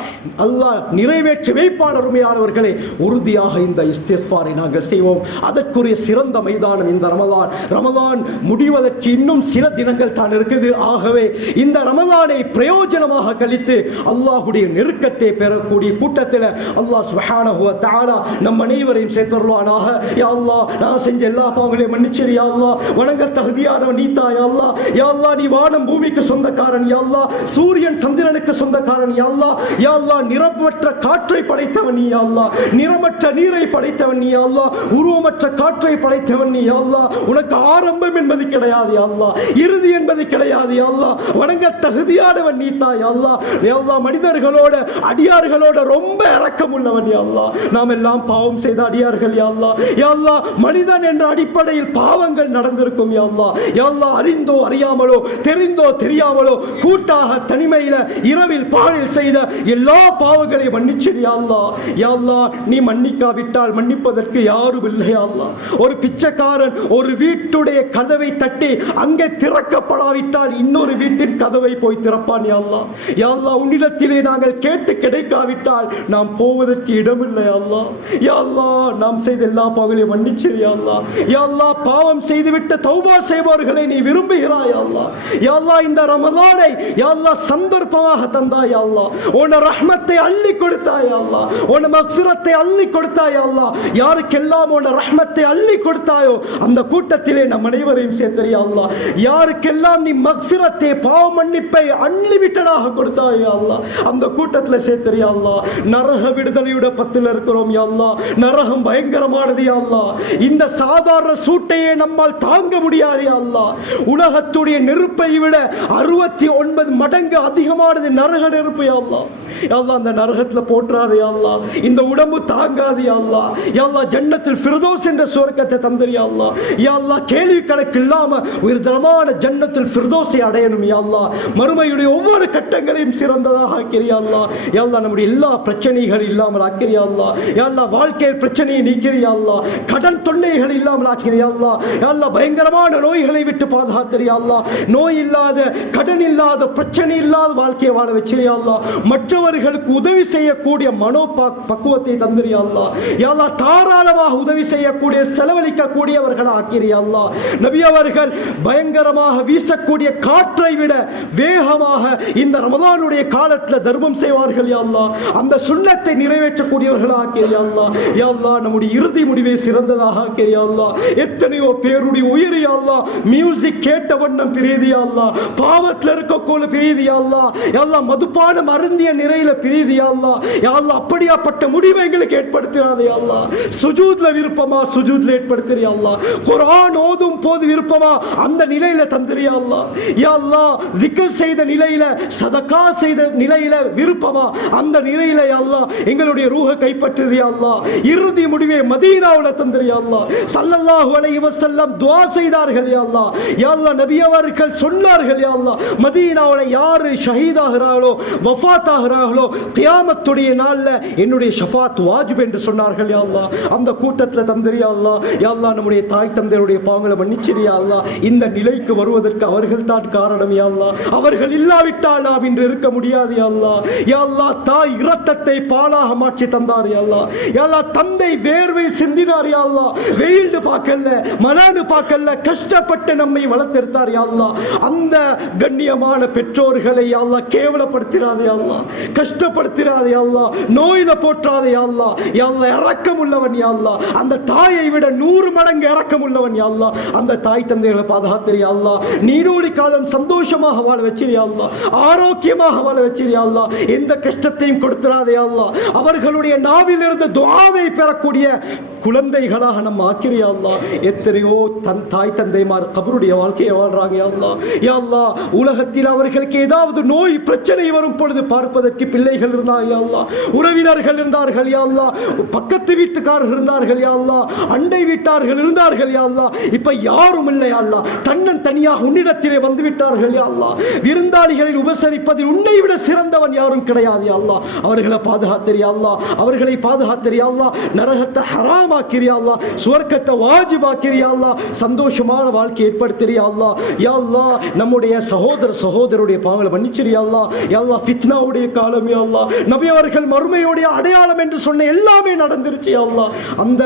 அல்லாஹ் நிறைவேற்றி வைப்பான். அருமையானவர்களே, உறுதியாக இந்த இஸ்திக்ஃபாரை நாங்கள் செய்வோம். அதற்குரிய சிறந்த மைதானம் இந்த ரமலான். ரமலான் முடிவதற்கு இன்னும் சில தினங்கள் தான் இருக்குது. ஆகவே இந்த ரமலானை பிரயோஜனமாக கழித்து அல்லாஹ்வுடைய நெருக்கத்தை பெறக்கூடிய கூட்டத்தில் அல்லாஹ் சுப்ஹானஹு வ தஆலா நம் அனைவரையும் சேர்த்தருள்வானாக. யா அல்லாஹ், நான் செஞ்ச எல்லா பாவங்களையும் மன்னிச்சிரு யா அல்லாஹ். வணங்க தகுதியானவன் நீ தான் யா அல்லாஹ். யா அல்லாஹ், நீ வானம் பூமிக்கு சொந்தக்காரன் யா அல்லாஹ். சூரியன் சந்திரனுக்கு சொந்தக்காரன் யா அல்லாஹ். யா அல்லாஹ், நிறமற்ற காற்றை படைத்தவன் நீ யா அல்லாஹ். நிறமற்ற நீரை படைத்தவன் நீ யா அல்லாஹ். உருவமற்ற காற்றை படைத்தவன் நீ யா அல்லாஹ். உனக்கு ஆரம்பம் என்பது கிடையாது யா அல்லாஹ், இறுதி என்பது கிடையாது யா அல்லாஹ். வணங்க தகுதியானவன் நீ தான் யா அல்லாஹ். யா அல்லாஹ், மனிதர்களோட அடியார்களோட ரொம்ப இரக்கம் உள்ளவன் யா அல்லாஹ். நாம் எல்லாம் பாவம் செய்த அடியார்கள் யா அல்லாஹ். யா அல்லாஹ், மனிதன் என்ற அடிப்படையில் பாவங்கள் நடந்திருக்கும் யா அல்லாஹ். யா அல்லாஹ், அறிந்தோ அறியாமலோ, தெரிந்தோ தெரியாமலோ, கூட்டாக தனிமையில இரவில் பாலில் செய்த எல்லா பாவங்களையும் மன்னிச்சிரு யா அல்லாஹ். யா அல்லாஹ், நீ மன்னிக்காவிட்டால் மன்னிப்பதற்கு யாரும் இல்லை யா அல்லாஹ். ஒரு பிச்சைக்காரன் ஒரு வீட்டுடைய கதவை தட்டி அங்கே திறக்கப்படாவிட்டால் இன்னொரு வீட்டின் கதவை போய் திறப்பான் யா அல்லாஹ். யா அல்லாஹ், உன்னிடத்திலே நாங்கள் கேட்டு கிடைக்காவிட்டால் நாம் போவதற்கு இடமில்லை யா அல்லாஹ். யா அல்லாஹ், நாம் செய்த எல்லா பாவங்களையும் மன்னிச்சிரு யா அல்லாஹ். யா அல்லாஹ், பாவம் செய்துவிட்டு தௌபா செய்பவர்களை நீ விரும்புகிறாய் யா அல்லாஹ். யா அல்லாஹ், இந்த ரமலானை யா அல்லாஹ் சந்தர்ப்பமாக தந்தாய் யா அல்லாஹ். உன் ரஹ்மத்தை அள்ளி கொடுத்தாய் யா அல்லாஹ். உன் மக்ஃபிரத்தை அள்ளி கொடுத்தாய் யா அல்லாஹ். யாருக்கெல்லாம் உன் ரஹ்மத்தை அள்ளி கொடுத்தாயோ அந்த கூட்டத்திலே நம் அனைவரையும் சேர்த்தரு யா அல்லாஹ். யாருக்கெல்லாம் நீ மக்ஃபிரத்தை, பாவ மன்னிப்பை அன்லிமிட்டடாக கொடுத்தாய் யா அல்லாஹ், அந்த கூட்டத்தில் சேர்த்தரு யா அல்லாஹ். நரக விடுதலையோட பத்தில் இருக்கிறோம் யா அல்லாஹ். நரகம் பயங்கரமானது யா அல்லாஹ். இந்த சாதாரண சூட்டையே நம்மால் தாங்க முடியாது யா அல்லாஹ். உலகத்துடைய நெருப்பை விட 69 மடங்கு அதிகமானது நரக நெருப்பு யா அல்லாஹ். யா அல்லாஹ், அந்த நரகத்தில் போற்றாது யா அல்லாஹ். இந்த உடம்பு தாங்காது யா அல்லாஹ். யா அல்லாஹ், ஜன்னத்தில் ஃபிர்தௌஸ் என்ற சுவர்க்கத்தை தந்தரு யா அல்லாஹ். யா அல்லாஹ், கேள்வி கணக்கு இல்லாம உயர்தரமான ஜன்னத்தில் ஃபிர்தௌஸை அடையணும் யா அல்லாஹ். மறுமையுடைய ஒவ்வொரு கட்டங்களையும் சிறந்ததாக ஆக்கிறியா அல்லாஹ். யா அல்லாஹ், நம்முடைய எல்லா பிரச்சனைகள் இல்லாமல் ஆக்கிறியா அல்லாஹ். யா அல்லாஹ், வாழ்க்கை பிரச்சனையை நீக்கிறியா அல்லாஹ். கடன் தொல்லைகள் இல்லாமல் ஆக்கிறியா அல்லாஹ். யா அல்லாஹ், பயங்கரமான நோய்களை விட்டு பாதுகாத்திரியா அல்லாஹ். நோய் இல்லாத, கடன் இல்லாத, பிரச்சனை இல்லாத வாழ்க்கையை வாழ வச்சிரியா அல்லாஹ். மற்றவர்களுக்கு உதவி செய்யக்கூடிய மனோ பக்குவத்தை தந்திரியா அல்லாஹ். யா அல்லாஹ், தாராளமாக உதவி செய்யக்கூடிய, செலவழிக்கக்கூடியவர்கள் ஆக்கிறியா அல்லாஹ். நபி அவர்கள் பயங்கரமாக வீசக்கூடிய காற்றை விட வேகமாக இந்த ரமலானுடைய காலத்தில் தர்மம் செய்வார்கள் யா அல்லாஹ். அந்த சுன்னத்தை நிறைவேற்றக்கூடியவர்கள் ஆக்கிறியா அல்லாஹ். யா அல்லாஹ், நம்முடைய இறுதி முடிவை சிறந்ததாக ஆக்கிறியா அல்லாஹ். எத்தனையோ பேருடைய உயிர் யா அல்லாஹ் மியூசிக் கேட்ட வண்ணம் பிரியுது யா அல்லாஹ். பாவத்தில் இருக்கக்கூட பிரியுது யா அல்லாஹ். யா அல்லாஹ், மதுபானம் அருந்திய நிறையில பிரியுது யா அல்லாஹ். யா அல்லாஹ், அப்படியாப்பட்ட முடிவை எங்களுக்கு ஏற்படுத்தினாதே யா அல்லாஹ். சுஜூத்ல விருப்பமா சுஜூத்ல ஏற்படுத்தியா அல்லாஹ். குர்ஆன் ஓதும் போது விருப்பமா அந்த நிலையில தந்திரியா அல்லாஹ். யா அல்லாஹ், zikr செய்த நிலையில, சதகா செய்த நிலையில விருப்பமா அந்த நிலையில யா அல்லாஹ் எங்களுடைய ரூஹை கைப்பற்றியா அல்லாஹ். இறுதி முடிவை மதீனாவுல தந்திரியா அல்லாஹ். ஸல்லல்லாஹு அலைஹி வஸல்லம் துஆ செய்தார்கள் யா அல்லாஹ். யா அல்லாஹ், நபி அவர்கள் சொன்னார்கள் யா அல்லாஹ், மதீனாவுல யாரு ஷஹீத் ஆகிறார்களோ, வஃபாத் ஆகிறார்களோ, கியாமத்துடைய நாள்ல என்னுடைய ஷஃபாத் வாஜிப் என்று சொன்னார்கள் யா அல்லாஹ். அந்த கூட்டத்தில் தந்திரியா அல்லாஹ். யா அல்லாஹ், நம்முடைய தாய் தந்தையருடைய பாவங்களை மன்னிச்சிரியா அல்லாஹ். இந்த நிலைக்கு வருவதற்கு அவர்கள் தான் காரணம் யா அல்லாஹ். அவர்கள் இல்லாவிட்டால் நாம் இன்று இருக்க முடியாது யா அல்லாஹ். யா அல்லாஹ், தாய் இரத்தத்தை பாலாக மாற்றி தந்தார் யா அல்லாஹ். யா அல்லாஹ், தந்தை வேர்வை சிந்தினார் யா அல்லாஹ். வெயில்னு பார்க்கல, மனானு பார்க்கல, கஷ்டப்பட்டு நம்மை வளர்த்தெடுத்தார் யா அல்லாஹ். அந்த கண்ணியமான பெற்றோர்களை யா அல்லாஹ் கேவலப்படுத்திராதே யா அல்லாஹ், கஷ்டப்படுத்திராதே யா அல்லாஹ், நோயில போற்றாதே யா அல்லாஹ். யா அல்லாஹ், இரக்கம் உள்ளவன் யா அல்லாஹ். அந்த தாயை விட 100 மடங்கு இரக்கம் உள்ளவன் யா அல்லாஹ். அந்த தாய் தந்தைகளை பாதுகாத்திரு யா அல்லாஹ். நீடோடி காலம் சந்தோஷமாக வாழ வச்சிரியா அல்லாஹ். ஆரோக்கியமாக வாழ வச்சிரியா அல்லாஹ். எந்த கஷ்டத்தையும் கொடுத்துறாதே யா அல்லாஹ். அவர்களுடைய நாவிலிருந்து துஆவை பெறக்கூடிய குழந்தைகளாக நம்ம ஆக்கிறியா அல்லாஹ். எத்தனையோ தாய் தந்தைமார் கபருடைய வாழ்க்கையை வாழ்றாங்க யா அல்லாஹ். யா அல்லாஹ், உலகத்தில் அவர்களுக்கு ஏதாவது நோய் பிரச்சனை வரும் பொழுது பார்ப்பதற்கு பிள்ளைகள் இருந்தாங்க யா அல்லாஹ். உறவினர்கள் இருந்தார்கள் யா அல்லாஹ். பக்கத்து வீட்டுக்காரர்கள் இருந்தார்கள் யா அல்லாஹ். அண்டை வீட்டார்கள் இருந்தார்கள் யா அல்லாஹ். இப்ப யாரும் இல்லை யா அல்லாஹ். தன்னன் தனியாக உன்னிடத்திலே வந்து விட்டார்கள் யா அல்லாஹ். அல்லாஹ். விருந்தாளிகளில் உபசரிப்பதில் உன்னை விட சிறந்தவன் யாரும் கிடையாது யா அல்லாஹ். அவர்களை பாதுகாத்திரியா அல்லாஹ், அவர்களை பாதுகாத்திரியா அல்லாஹ். நரகத்தை ஹராமாக்கிறியா அல்லாஹ், சுவர்க்கத்தை வாஜிபாக்கிறியா அல்லாஹ். சந்தோஷமான வாழ்க்கை ஏற்படுத்திறியா அல்லாஹ். யா அல்லாஹ், நம்முடைய சகோதரருடைய பாவங்களை மன்னிச்சிரியா அல்லாஹ். யா அல்லாஹ், ஃபித்னாவுடைய காலம் யா அல்லாஹ். நபி அவர்கள் மறுமையுடைய அடையாளம் என்று சொன்ன எல்லாமே நடந்துருச்சு யா அல்லாஹ். அந்த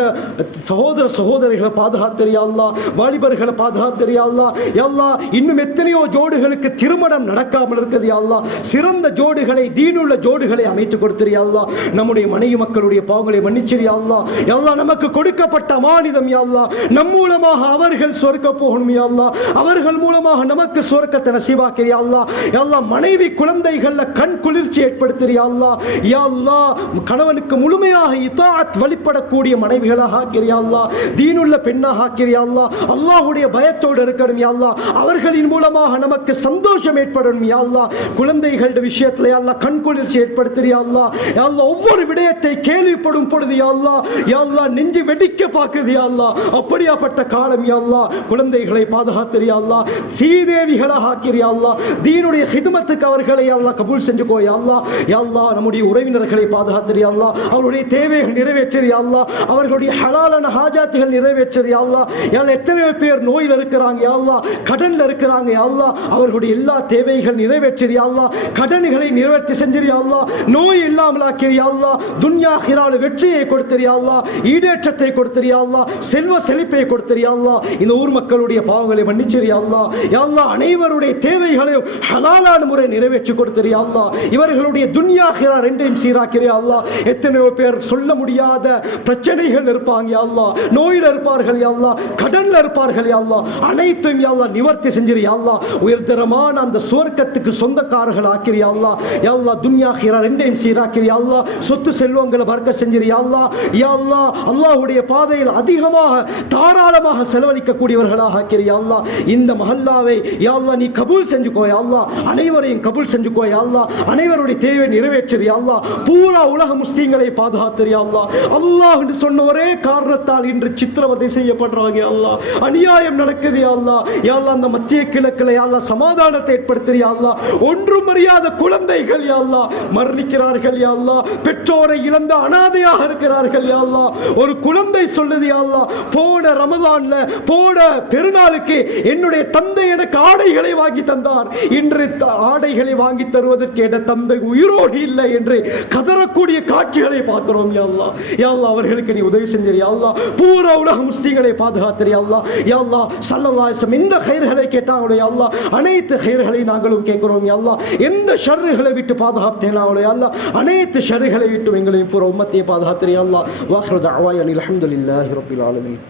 சகோதரிகளை பாதுகாத்திரியா அல்லாஹ், வாலிபர்களை பாதுகாத்திரியா அல்லாஹ். யா அல்லாஹ், இன்னும் எத்தனையோ ஜோடுகளுக்கு திருமணம் நடக்காமல் இருக்குது யா அல்லாஹ். சிறந்த ஜோடுகளை, தீனுள்ள ஜோடுகளை அமைத்து கொடுத்திரியா அல்லாஹ். நம்முடைய மனைவி மக்களுடைய பாவங்களை மன்னிச்சிரியா அல்லாஹ். யா அல்லாஹ், நமக்கு கொடுக்கப்பட்ட அமானிதம் யா அல்லாஹ். நம் மூலமாக அவர்கள் சொர்க்க போகணும் யா அல்லாஹ். அவர்கள் மூலமாக நமக்கு சொர்க்கத்தை நசீபாக்கிறியா அல்லாஹ். யா அல்லாஹ், மனைவி குழந்தைகள்ல கண் குளிர்ச்சி ஏற்படுத்திறியா அல்லாஹ். யா அல்லாஹ், கணவனுக்கு முழுமையாக இதாஅத் வழிபடக்கூடிய மனைவிகளாக ஆக்கிறியா அல்லாஹ். தீனுள்ள பெண்ணாக ஆக்கிறியா அல்லாஹ். அல்லாஹ்வுடைய பயத்தோடு இருக்கணும் யா அல்லாஹ். அவர்களின் மூலமாக நமக்கு சந்தோஷம் ஏற்படணும் யா அல்லாஹ். குழந்தைகளுடைய விஷயத்துல யா அல்லாஹ் கண் குளிர்ச்சி ஏற்படுத்திறியா அல்லாஹ். யா அல்லாஹ், ஒவ்வொரு விடயத்தை கேள்விப்படும் பொழுது யா அல்லாஹ், யா அல்லாஹ், நெஞ்சு வெடிக்க பாக்குது யா அல்லாஹ். அப்படியாப்பட்ட காலம் யா அல்லாஹ். குழந்தைகளை பாதுகாத்திரியா அல்லாஹ். சீதேவிகளாக ஆக்கிறியா அல்லாஹ். தீனுடைய ஹிதமத்துக்கு அவர்களை யா அல்லாஹ் கபூல் செஞ்சுக்கோ யா அல்லாஹ். யா அல்லாஹ், நம்முடைய உறவினர்களை பாதுகாத்திரியா அல்லாஹ். அவருடைய தேவைகள் நிறைவேற்றியா அல்லாஹ். அவர்களுடைய ஹலாலான ஹாஜாத்துகள் நிறைவேற்றியா அல்லாஹ். யா அல்லாஹ், எத்தனையோ பேர் நோயில் இருக்கிறாங்க யா அல்லாஹ், கடன்ல இருக்கிறாங்க யா அல்லாஹ். அவர்களுடைய எல்லா தேவைகள் நிறைவேற்றியா அல்லாஹ். கடன்களை நிறைவேற்றி செஞ்சிரியா அல்லாஹ். நோய் இல்லாமல் ஆக்கிறியா அல்லாஹ். துன்யா ஆகிரால வெற்றியை கொடுத்திரியா அல்லாஹ். ஈடேற்றத்தை கொடுத்திரியா அல்லாஹ். செல்வ செழிப்பை கொடுத்திரியா அல்லாஹ். இந்த ஊர் மக்களுடைய பாவங்களை மன்னிச்சிரியா அல்லாஹ். யா அல்லாஹ், அனைவருடைய தேவைகளையும் ஹலாலான முறை நிறைவேற்றி கொடுத்திரியா அல்லாஹ். இவர்களுடைய துன்யா ஆகிரா ரெண்டையும் சீராக்கிறியா அல்லாஹ். எத்தனையோ பேர் சொல்ல முடியாத பிரச்சனைகள் இருப்பாங்க யா அல்லாஹ். நோயில் இருப்பார்கள் யா அல்லாஹ், கடன்ல இருப்பார்கள் யா அல்லாஹ். அனைத்தையும் யா அல்லாஹ் நிவர்த்தி செஞ்சிரியா அல்லாஹ். உயர்தரமான அந்த சுவர்க்கத்துக்கு சொந்தக்காரர்கள் ஆக்கிறியா அல்லாஹ். யா அல்லாஹ், துன்யா ஆகிரா ரெண்டையும் சீராக்கிறியா அல்லாஹ். சொத்து செல்வங்களை பறக்க செஞ்சிரியா அல்லாஹ். யா அல்லாஹ், அல்லாஹ்வுடைய பாதையில் அதிகமாக தாராளமாக செலவழிக்கக்கூடியவர்களாக ஆக்கிறியா அல்லாஹ். இந்த மஹல்லாவை யா அல்லாஹ் நீ கபூல் செஞ்சுக்கோ யா அல்லாஹ். அனைவரையும் கபூல் செஞ்சுக்கோ யா அல்லாஹ். அனைவருடைய தேவை நிறைவேற்றியா அல்லாஹ். பூரா உலக முஸ்லிம்களை பாதுகாத்திரியா அல்லாஹ். அல்லாஹ் என்று சொன்ன ஒரே காரணத்தால் இன்று சித்திரவதை செய்யப்படுறாங்க யா அல்லாஹ். அநியாயம் நடக்குது யா அல்லாஹ். யா அல்லாஹ், அந்த மத்திய கிழக்கில் யா அல்லாஹ் சமாதானத்தை ஏற்படுத்தியா அல்லாஹ். ஒன்றும் அறியாத குழந்தைகள் யா அல்லாஹ் மரணிக்கிறார்கள் யா அல்லாஹ். பெற்றோரை இழந்த அனாதையாக இருக்கிறார்கள் யா அல்லாஹ். ஒரு குழந்தை சொல்லுது யா அல்லாஹ், போன ரமதான்ல போன பெருநாளுக்கு என்னுடைய தந்தை எனக்கு ஆடைகளை வாங்கி தந்தார், இன்று ஆடைகளை வாங்கி தருவதற்கு என் தந்தை உயிரோடு இல்லை என்று கதறக்கூடிய காட்சிகளை பார்க்கிறோம் யா அல்லாஹ். யா அல்லாஹ், அவர்களுக்கு நீ உதவி செஞ்சிரியா அல்லாஹ். பூரா உலக முஸ்லிம்களை பாதுகாத்திரியா அல்லாஹ். யா அல்லாஹ், ஸல்லல்லாஹு அலைஹி வஸல்லம் எந்த கைர்களை கேட்டாங்களோ யா அல்லாஹ், அனைத்து கைர்களை நாங்களும் கேட்கிறோம் யா அல்லாஹ். எந்த ஷர்றுகளை விட்டு பாதுகாத்தேனாங்களோ யா அல்லாஹ், அனைத்து ஷர்றுகளை விட்டு எங்களையும் பூரா உம்மத்தை பாதுகாத்திரியா அல்லாஹ். வாஹிரு தஅவானா அல்ஹம்துலில்லாஹி ரப்பில் ஆலமீன்.